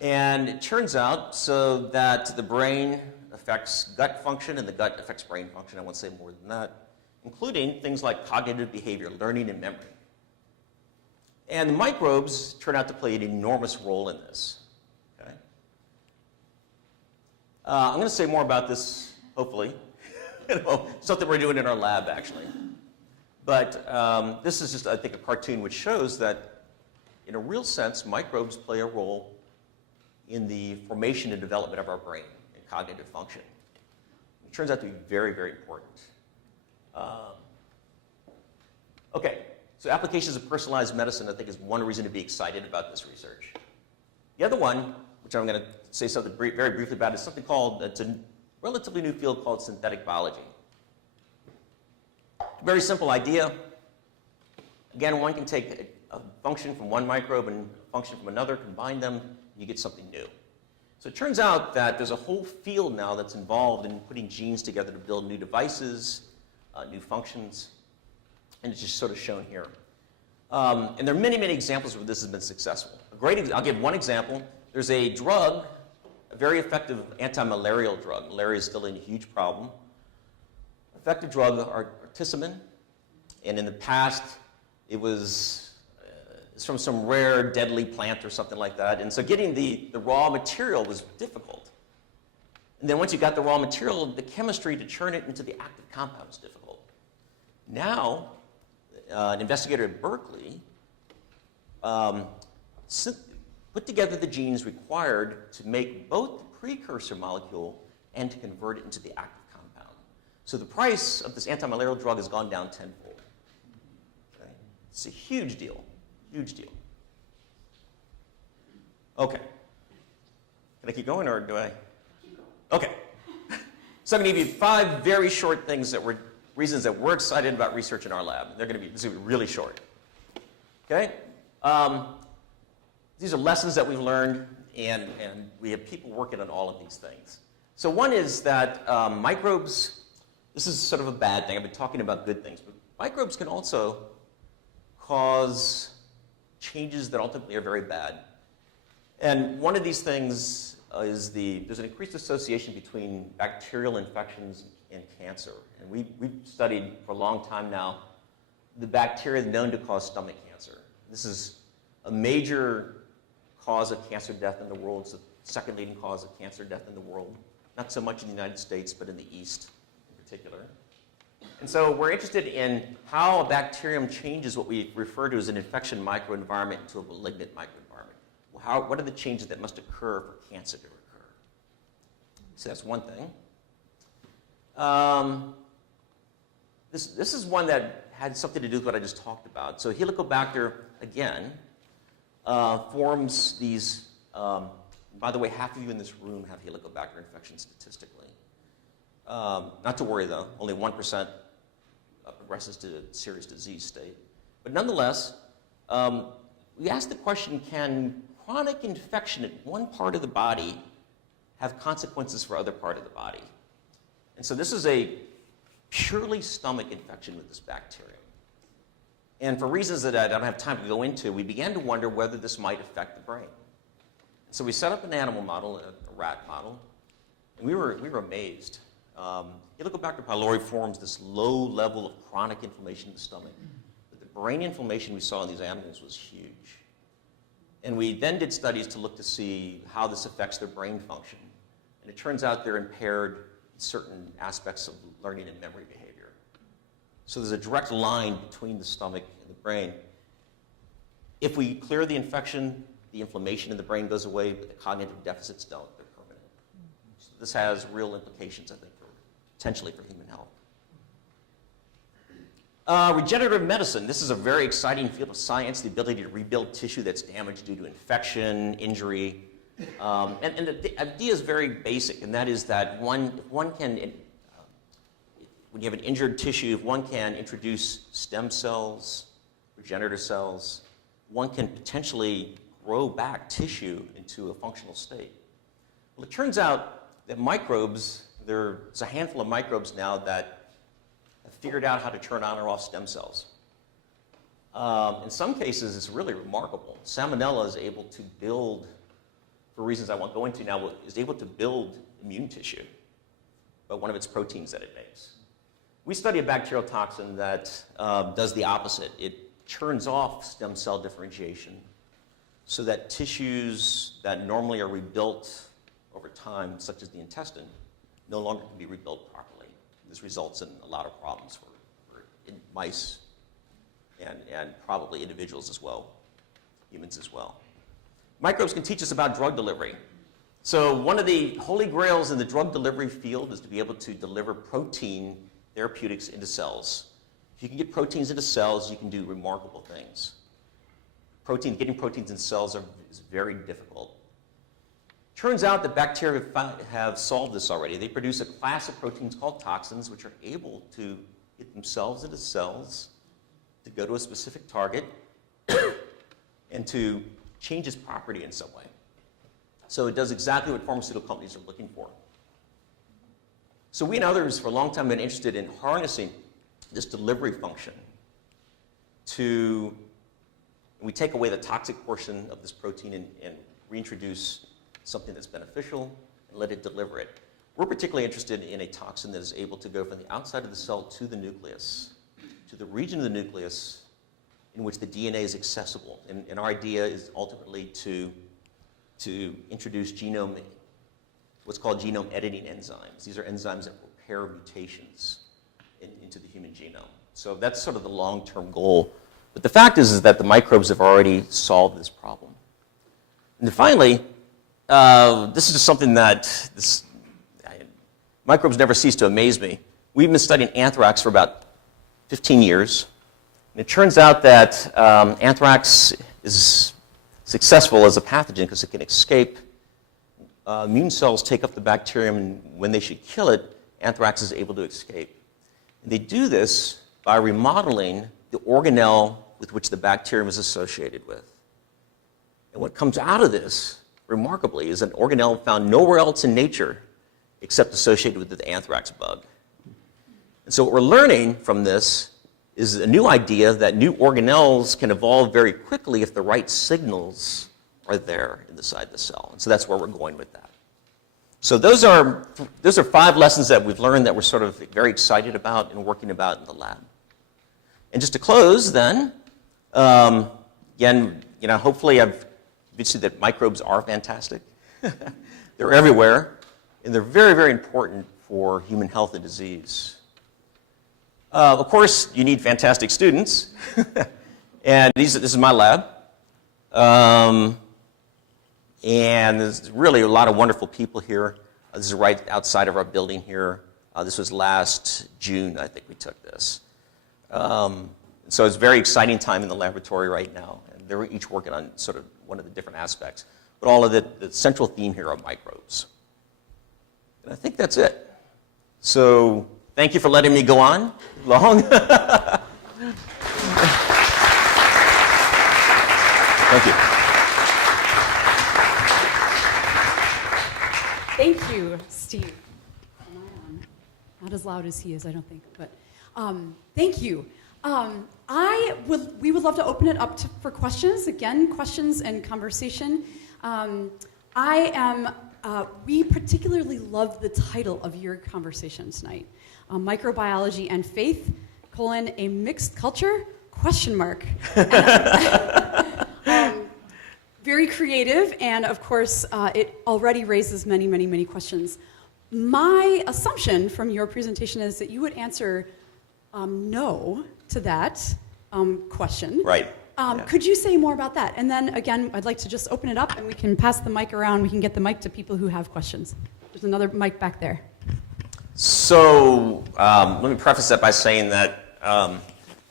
And it turns out so that the brain affects gut function and the gut affects brain function. I won't say more than that, including things like cognitive behavior, learning, and memory. And the microbes turn out to play an enormous role in this. Okay? I'm going to say more about this, hopefully. Something we're doing in our lab, actually. But this is just, I think, a cartoon which shows that, in a real sense, microbes play a role in the formation and development of our brain and cognitive function. It turns out to be very, very important. Okay, so applications of personalized medicine, I think, is one reason to be excited about this research. The other one, which I'm going to say something very briefly about, is something called, it's a relatively new field called synthetic biology. Very simple idea. Again, one can take a function from one microbe and a function from another, combine them, and you get something new. So it turns out that there's a whole field now that's involved in putting genes together to build new devices, new functions, and it's just sort of shown here. And there are many, many examples where this has been successful. I'll give one example. There's a drug, a very effective anti-malarial drug. Malaria is still a huge problem. Effective drug, artemisinin, and in the past, it was it's from some rare, deadly plant or something like that. And so getting the raw material was difficult. And then once you got the raw material, the chemistry to turn it into the active compound was difficult. Now, an investigator at Berkeley put together the genes required to make both the precursor molecule and to convert it into the active compound. So the price of this anti-malarial drug has gone down tenfold. Okay? It's a huge deal, huge deal. Okay. Can I keep going, or do I? Okay. So I'm going to give you 5 very short things reasons that we're excited about research in our lab. This is going to be really short. Okay? These are lessons that we've learned, and we have people working on all of these things. So one is that microbes, this is sort of a bad thing. I've been talking about good things, but microbes can also cause changes that ultimately are very bad. And one of these things is there's an increased association between bacterial infections and cancer. And we've studied for a long time now the bacteria known to cause stomach cancer. This is a major cause of cancer death in the world. It's the second leading cause of cancer death in the world. Not so much in the United States, but in the East in particular. And so we're interested in how a bacterium changes what we refer to as an infection microenvironment into a malignant microenvironment. What are the changes that must occur for cancer to occur? So that's one thing. This is one that had something to do with what I just talked about. So Helicobacter, again, forms these, by the way, half of you in this room have Helicobacter infection statistically. Not to worry though, only 1% progresses to a serious disease state. But nonetheless, we asked the question, can chronic infection at one part of the body have consequences for other part of the body? And so this is a purely stomach infection with this bacterium. And for reasons that I don't have time to go into, we began to wonder whether this might affect the brain. So we set up an animal model, a rat model, and we were amazed. Helicobacter pylori forms this low level of chronic inflammation in the stomach. But the brain inflammation we saw in these animals was huge. And we then did studies to look to see how this affects their brain function. And it turns out they're impaired in certain aspects of learning and memory behavior. So there's a direct line between the stomach and the brain. If we clear the infection, the inflammation in the brain goes away, but the cognitive deficits don't. They're permanent. So this has real implications, I think, potentially for human health. Regenerative medicine. This is a very exciting field of science, the ability to rebuild tissue that's damaged due to infection, injury. And the idea is very basic, and that is that when you have an injured tissue, if one can introduce stem cells, regenerative cells, one can potentially grow back tissue into a functional state. Well, it turns out that microbes, there's a handful of microbes now that have figured out how to turn on or off stem cells. In some cases, it's really remarkable. Salmonella is able to build, for reasons I won't go into now, is able to build immune tissue by one of its proteins that it makes. We study a bacterial toxin that does the opposite. It turns off stem cell differentiation so that tissues that normally are rebuilt over time, such as the intestine, no longer can be rebuilt properly. This results in a lot of problems for mice and probably individuals as well, humans as well. Microbes can teach us about drug delivery. So one of the holy grails in the drug delivery field is to be able to deliver protein therapeutics into cells. If you can get proteins into cells, you can do remarkable things. Getting proteins in cells is very difficult. Turns out that bacteria have solved this already. They produce a class of proteins called toxins, which are able to get themselves into cells, to go to a specific target, and to change its property in some way. So it does exactly what pharmaceutical companies are looking for. So we and others for a long time have been interested in harnessing this delivery function we take away the toxic portion of this protein and reintroduce something that's beneficial and let it deliver it. We're particularly interested in a toxin that is able to go from the outside of the cell to the nucleus, to the region of the nucleus in which the DNA is accessible. And our idea is ultimately to introduce what's called genome editing enzymes. These are enzymes that repair mutations into the human genome. So that's sort of the long-term goal. But the fact is that the microbes have already solved this problem. And then finally, this is just something that microbes never cease to amaze me. We've been studying anthrax for about 15 years. And it turns out that anthrax is successful as a pathogen because it can escape. Immune cells take up the bacterium, and when they should kill it, anthrax is able to escape. And they do this by remodeling the organelle with which the bacterium is associated with. And what comes out of this, remarkably, is an organelle found nowhere else in nature except associated with the anthrax bug. And so what we're learning from this is a new idea that new organelles can evolve very quickly if the right signals are there inside the cell. And so that's where we're going with that. So those are 5 lessons that we've learned that we're sort of very excited about and working about in the lab. And just to close then, again, hopefully you see that microbes are fantastic. They're everywhere, and they're very, very important for human health and disease. Of course, you need fantastic students, and this is my lab. And there's really a lot of wonderful people here. This is right outside of our building here. This was last June, I think we took this. So it's a very exciting time in the laboratory right now. And they're each working on sort of one of the different aspects. But all of the central theme here are microbes. And I think that's it. So thank you for letting me go on long. Thank you. Thank you, Steve. Not as loud as he is, I don't think, but thank you. We would love to open it up for questions. Again, questions and conversation. We particularly love the title of your conversation tonight. Microbiology and Faith, a mixed culture, ? Very creative, and of course, it already raises many, many, many questions. My assumption from your presentation is that you would answer no to that question. Right. Yeah. Could you say more about that? And then again, I'd like to just open it up and we can pass the mic around. We can get the mic to people who have questions. There's another mic back there. So let me preface that by saying that,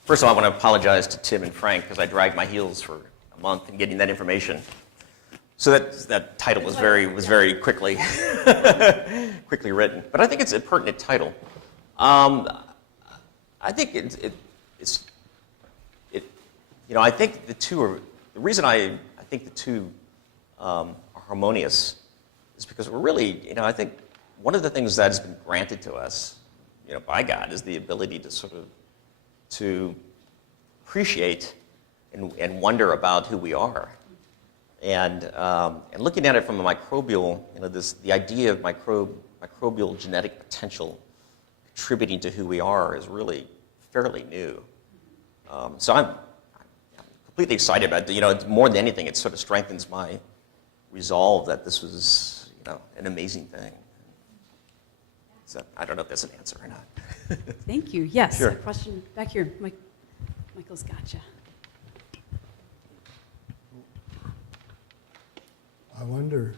first of all, I want to apologize to Tim and Frank because I dragged my heels for a month in getting that information. So that title was very quickly quickly written. But I think it's a pertinent title. I think I think the two are, the reason I think the two are harmonious is because we're really, I think one of the things that has been granted to us, by God is the ability to sort of, to appreciate and wonder about who we are. And looking at it from a microbial, the idea of microbial genetic potential contributing to who we are is really fairly new. So I'm completely excited about it. More than anything, it sort of strengthens my resolve that this was, an amazing thing. So I don't know if that's an answer or not. Thank you. Yes, Sure. a question back here. Michael's gotcha. I wonder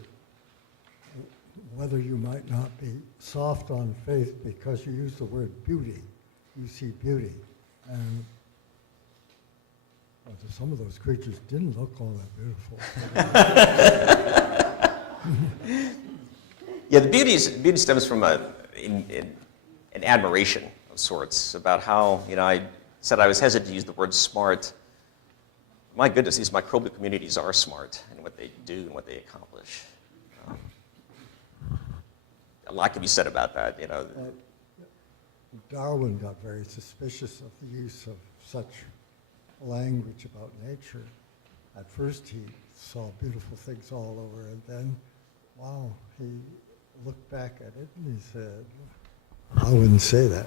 whether you might not be soft on faith because you use the word beauty you see beauty. And well, some of those creatures didn't look all that beautiful. Yeah, the beauty stems from an admiration of sorts about how, I said I was hesitant to use the word smart. My goodness, these microbial communities are smart in what they do and what they accomplish. A lot can be said about that, Darwin got very suspicious of the use of such language about nature. At first he saw beautiful things all over, and then, wow, he looked back at it and he said, I wouldn't say that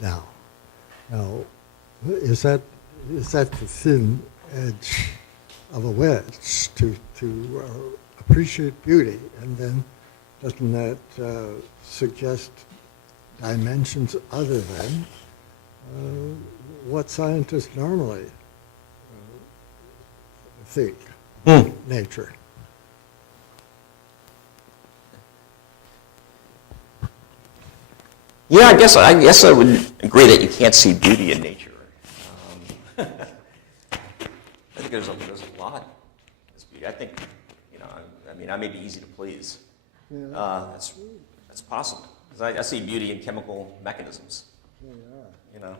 now. Now, is that the thin edge of a wedge to appreciate beauty, and then doesn't that suggest dimensions other than what scientists normally think nature? Yeah, I guess I would agree that you can't see beauty in nature. I think there's a lot. This beauty. I think, I may be easy to please. Yeah. That's possible. 'Cause I see beauty in chemical mechanisms. Yeah.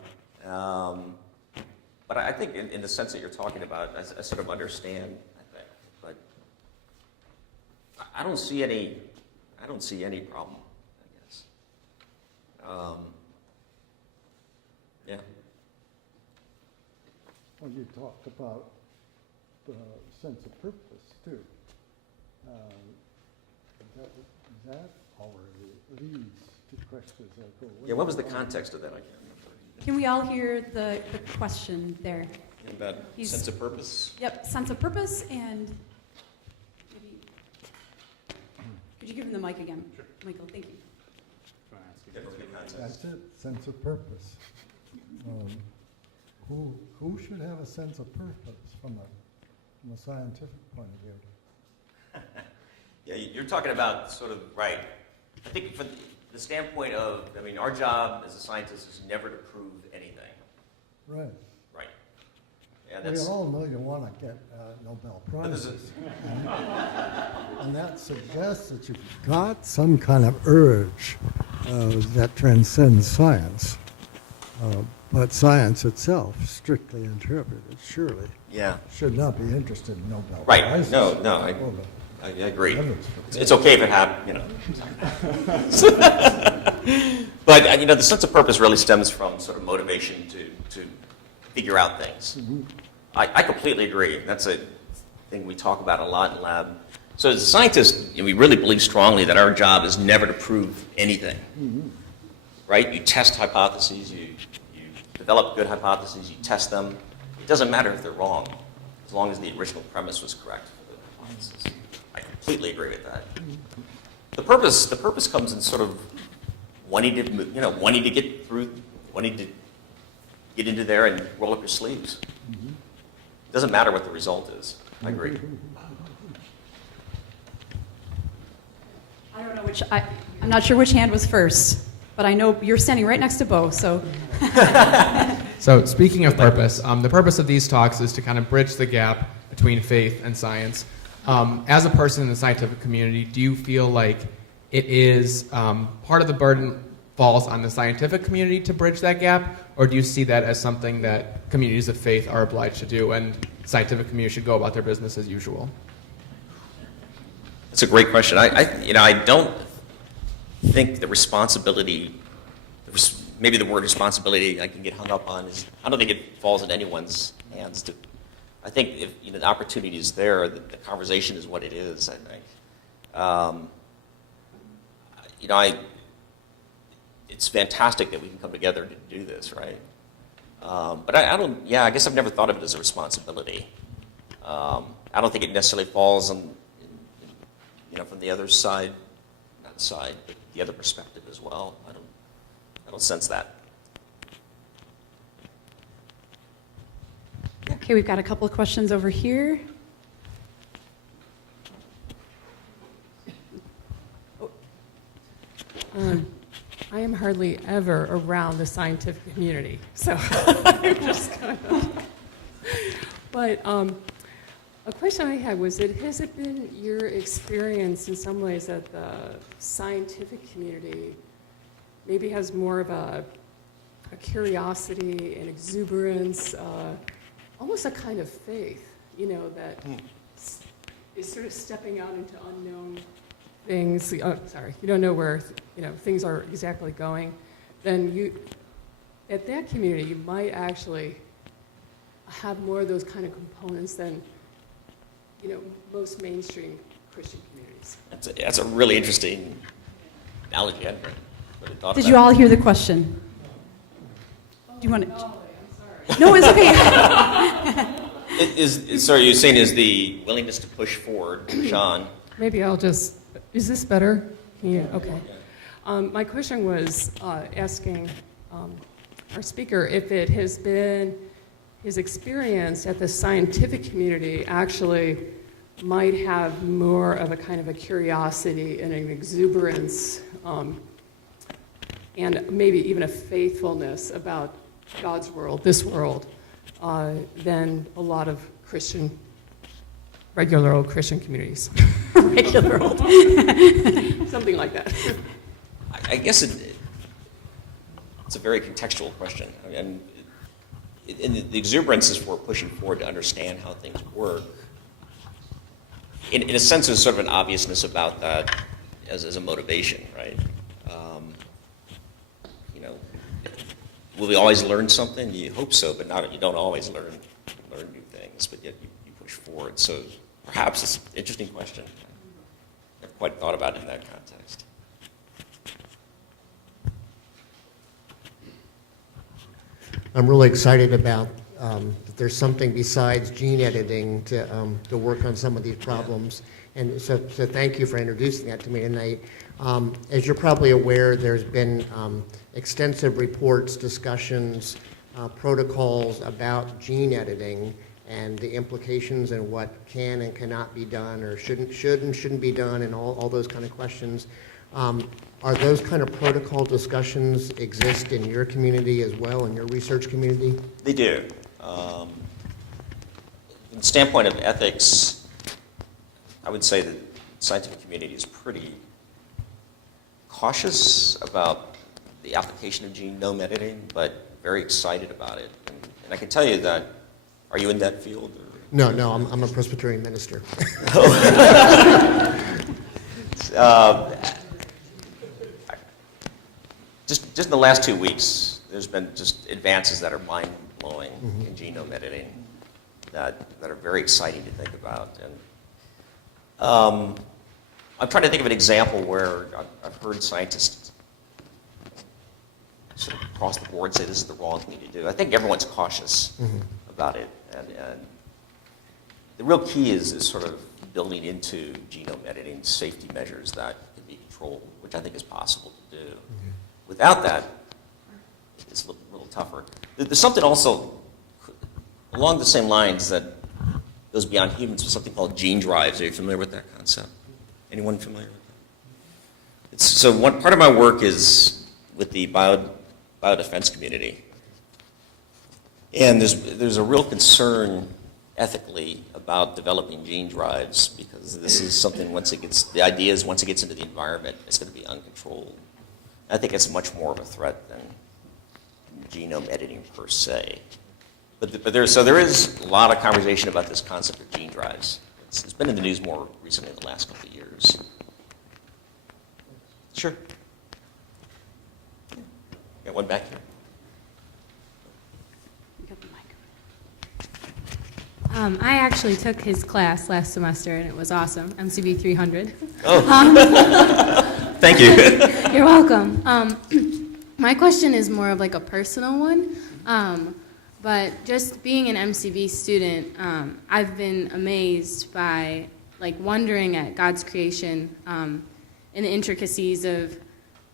But I think in the sense that you're talking about, I sort of understand. I think, but I don't see any problem. Yeah. Well, you talked about the sense of purpose, too. That already leads to questions that go way Yeah, what was the beyond. context of that? I can't remember. Can we all hear the question there? About sense of purpose? Yep, sense of purpose, and maybe, could you give him the mic again? Sure. Michael, thank you. That's it, sense of purpose. Who should have a sense of purpose from a scientific point of view? Yeah, you're talking about sort of, right. I think from the standpoint of, our job as a scientist is never to prove anything. Right. Right. Yeah, We all know you want to get Nobel Prizes. And that suggests that you've got some kind of urge that transcends science. But science itself, strictly interpreted, surely should not be interested in Nobel Prizes. Right. No, I agree. It's okay if it happens, But, the sense of purpose really stems from sort of motivation to figure out things. Mm-hmm. I completely agree. That's a thing we talk about a lot in lab. So as a scientist, we really believe strongly that our job is never to prove anything. Mm-hmm. Right? You test hypotheses, you develop good hypotheses, you test them. It doesn't matter if they're wrong, as long as the original premise was correct for the hypothesis. I completely agree with that. The purpose comes in sort of wanting to get through, wanting to get into there and roll up your sleeves. Mm-hmm. It doesn't matter what the result is. I agree. I don't know I'm not sure which hand was first, but I know you're standing right next to Bo, so. So speaking of purpose, the purpose of these talks is to kind of bridge the gap between faith and science. As a person in the scientific community, do you feel like it is part of the burden falls on the scientific community to bridge that gap, or do you see that as something that communities of faith are obliged to do and scientific community should go about their business as usual? That's a great question. I don't think the responsibility, maybe the word responsibility I can get hung up on is, I don't think it falls in anyone's hands to. I think if the opportunity is there, the conversation is what it is. I think. It's fantastic that we can come together to do this, right? But I don't. Yeah, I guess I've never thought of it as a responsibility. I don't think it necessarily falls on, from the other side, not side, but the other perspective as well. I don't sense that. Okay, we've got a couple of questions over here. I am hardly ever around the scientific community, so I'm just kind of. But a question I had was that has it been your experience in some ways that the scientific community maybe has more of a curiosity and exuberance, almost a kind of faith, that is sort of stepping out into unknown things. Oh, sorry, you don't know where things are exactly going. Then at that community, you might actually have more of those kind of components than most mainstream Christian communities. That's a really interesting analogy. I hadn't really thought Did of you that. all hear the question? Do you want to? No, it's okay. So you're saying is the willingness to push forward, Sean? Maybe I'll just. Is this better? Yeah. Okay. My question was asking our speaker if it has been his experience at the scientific community actually might have more of a kind of a curiosity and an exuberance and maybe even a faithfulness about God's world, this world, than a lot of regular old Christian communities. Regular old. Something like that. I guess it's a very contextual question. And the exuberance is for pushing forward to understand how things work. In a sense, there's sort of an obviousness about that as a motivation, right? Will we always learn something? You hope so, but you don't always learn new things, but yet you push forward. So perhaps it's an interesting question. I've never quite thought about it in that context. I'm really excited about that there's something besides gene editing to work on some of these problems. And so thank you for introducing that to me tonight. As you're probably aware, there's been extensive reports, discussions, protocols about gene editing and the implications and what can and cannot be done or should and shouldn't be done and all those kind of questions. Are those kind of protocol discussions exist in your community as well, in your research community? They do. From the standpoint of ethics, I would say that the scientific community is pretty cautious about the application of genome editing, but very excited about it. And I can tell you that, are you in that field? Or? No, I'm a Presbyterian minister. Just in the last 2 weeks, there's been just advances that are mind-blowing in genome editing that are very exciting to think about. And I'm trying to think of an example where I've heard scientists sort of across the board say this is the wrong thing to do. I think everyone's cautious about it. And the real key is sort of building into genome editing safety measures that can be controlled, which I think is possible to do. Without that, it's a little tougher. There's something also along the same lines that goes beyond humans with something called gene drives. Are you familiar with that concept? Anyone familiar with that? So one part of my work is with the biodefense community. And there's a real concern ethically about developing gene drives because this is something once it gets into the environment, it's going to be uncontrolled. I think it's much more of a threat than genome editing per se. But there is a lot of conversation about this concept of gene drives. It's been in the news more recently in the last couple of years. Sure. Got one back here. I actually took his class last semester, and it was awesome, MCB 300. Oh, thank you. You're welcome. My question is more of like a personal one, but just being an MCB student, I've been amazed by wondering at God's creation and the intricacies of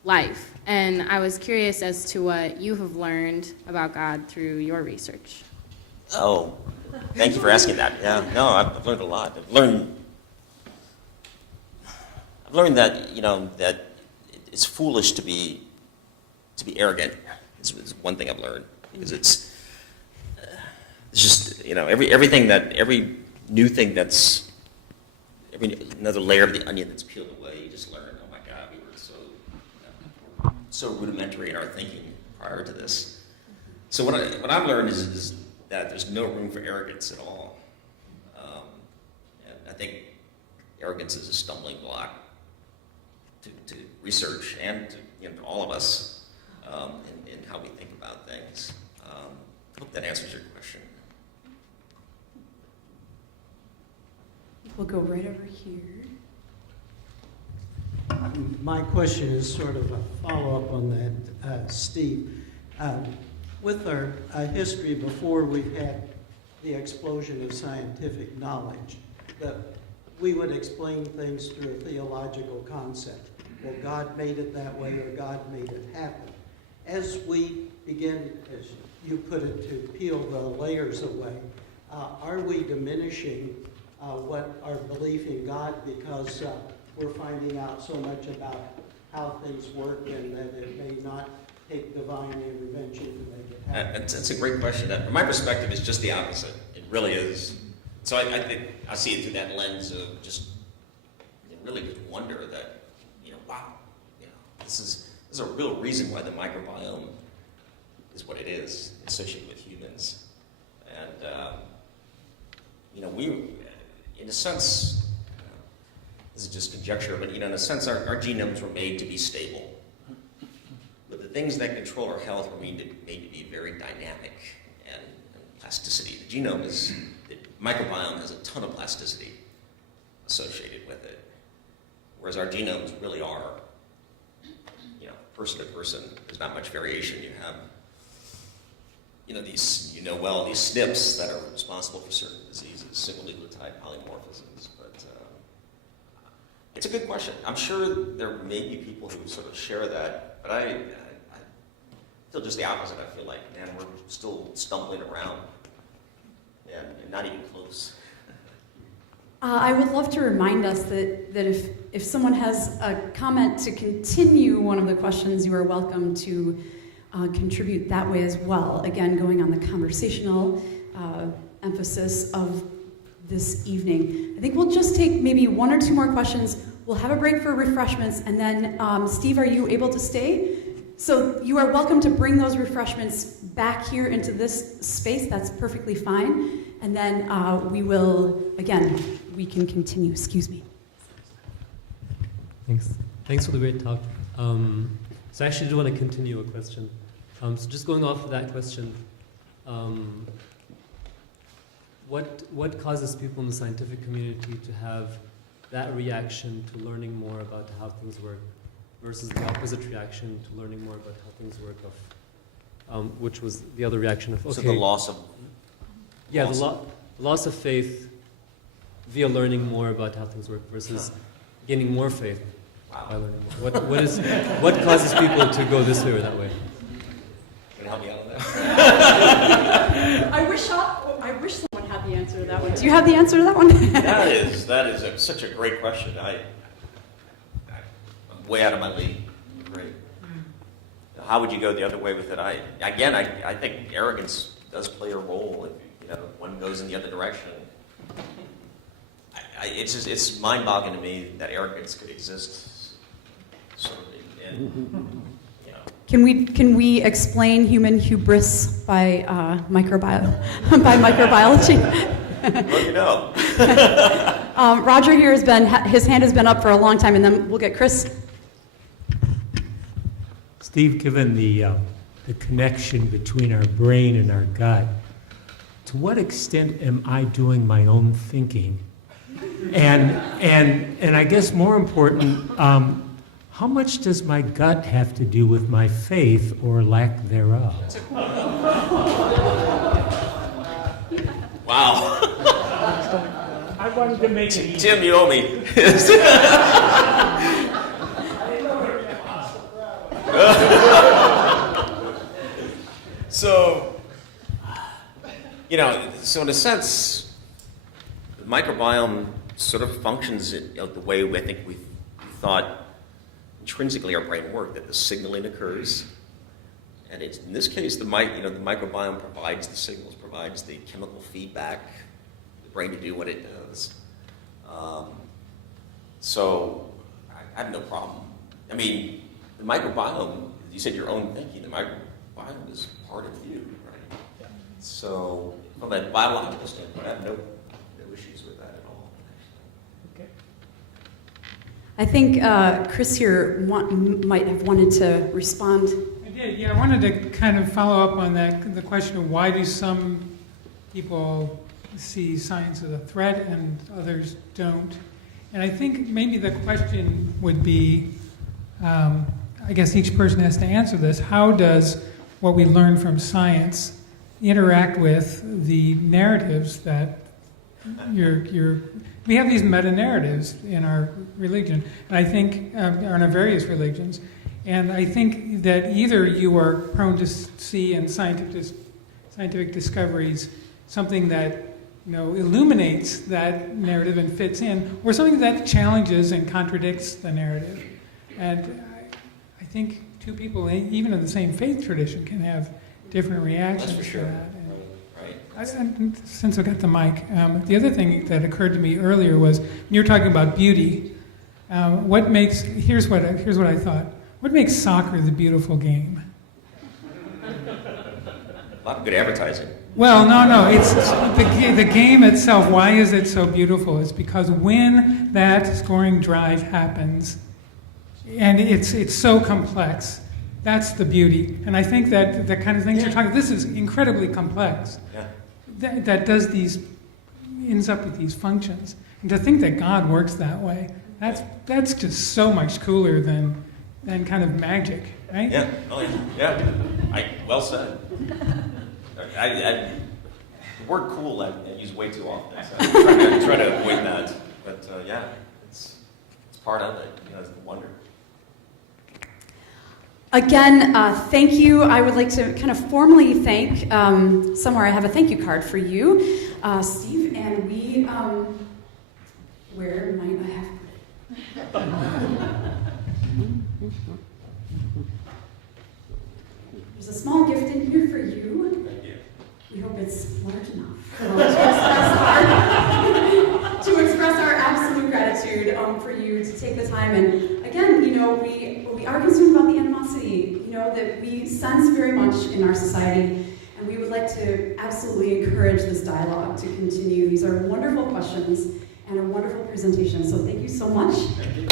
life. And I was curious as to what you have learned about God through your research. Oh, thank you for asking that. Yeah, no, I've learned a lot. I've learned that that it's foolish to be to be arrogant is one thing I've learned, because it's just, every new thing that's, another layer of the onion that's peeled away, you just learn, oh my God, we were so rudimentary in our thinking prior to this. So what I've learned is that there's no room for arrogance at all. And I think arrogance is a stumbling block to research and to all of us in how we think about things. I hope that answers your question. We'll go right over here. My question is sort of a follow-up on that, Steve. With our history before we've had the explosion of scientific knowledge, that we would explain things through a theological concept. Well, God made it that way, or God made it happen. As we begin, as you put it, to peel the layers away, are we diminishing what our belief in God, because we're finding out so much about how things work, and that it may not take divine intervention to make it happen? That's a great question. From my perspective, it's just the opposite. It really is. So I think I see it through that lens of just really just wonder that, wow, this is a real reason why the microbiome is what it is, associated with humans. And, we, in a sense, this is just conjecture, but, in a sense, our genomes were made to be stable. But the things that control our health were made to be very dynamic and plasticity. The genome the microbiome has a ton of plasticity associated with it, whereas our genomes really are, person to person. There's not much variation. You have, these, these SNPs that are responsible for certain diseases, single nucleotide polymorphisms. But it's a good question. I'm sure there may be people who sort of share that, but I feel just the opposite. I feel like, man, we're still stumbling around and not even close. I would love to remind us that if someone has a comment to continue one of the questions, you are welcome to contribute that way as well. Again, going on the conversational emphasis of this evening. I think we'll just take maybe one or two more questions. We'll have a break for refreshments, and then Steve, are you able to stay? So you are welcome to bring those refreshments back here into this space. That's perfectly fine. And then we will, again, we can continue. Excuse me. Thanks for the great talk. So I actually do want to continue a question. So just going off of that question, what causes people in the scientific community to have that reaction to learning more about how things work versus the opposite reaction to learning more about how things work, which was the other reaction of, okay. So the loss of... Yeah, the loss of faith via learning more about how things work versus gaining more faith by learning more. What causes people to go this way or that way? Can you help me out with that? I wish someone had the answer to that one. Do you have the answer to that one? That is such a great question. I'm way out of my league. Great. How would you go the other way with it? I think arrogance does play a role if one goes in the other direction. It's mind-boggling to me that arrogance could exist. Sort of, Can we explain human hubris by microbiology? Well, Roger here his hand has been up for a long time, and then we'll get Chris. Steve, given the connection between our brain and our gut, to what extent am I doing my own thinking? And I guess more important, how much does my gut have to do with my faith or lack thereof? Wow. I wanted to make it Tim, you owe me. So in a sense, the microbiome sort of functions the way I think we thought intrinsically our brain worked, that the signaling occurs, And it's, in this case, the microbiome provides the signals, provides the chemical feedback, the brain to do what it does. So I have no problem. I mean, the microbiome, you said your own thinking, the microbiome is part of you, right? Yeah. So from a biological standpoint, I have no issues with that at all. Okay. I think Chris here might have wanted to respond. I did, yeah. I wanted to kind of follow up on that, the question of why do some people see science as a threat and others don't. And I think maybe the question would be, I guess each person has to answer this, how does what we learn from science interact with the narratives that we have these meta-narratives in our religion, and I think, in our various religions, and I think that either you are prone to see in scientific discoveries something that illuminates that narrative and fits in, or something that challenges and contradicts the narrative. And I think two people, even in the same faith tradition, can have different reactions That's for sure. to that. Right. Since I got the mic, the other thing that occurred to me earlier was when you were talking about beauty. Here's what I thought. What makes soccer the beautiful game? A lot of good advertising. Well, no, it's the game itself. Why is it so beautiful? It's because when that scoring drive happens, and it's so complex, that's the beauty. And I think that the kind of things you're talking, this is incredibly complex. Yeah. That ends up with these functions. And to think that God works that way, that's just so much cooler than kind of magic, right? Yeah. Oh, yeah. Well said. The word "cool" I use way too often. So I try to avoid that. But yeah, it's part of it. It's the wonder. Again, thank you. I would like to kind of formally thank, somewhere I have a thank you card for you, Steve, and we, where might I have There's a small gift in here for you. Thank you. We hope it's large enough to express our absolute gratitude for you to take the time. And again, we are concerned about the animosity, that we sense very much in our society, and we would like to absolutely encourage this dialogue to continue. These are wonderful questions and a wonderful presentation. So thank you so much. Thank you.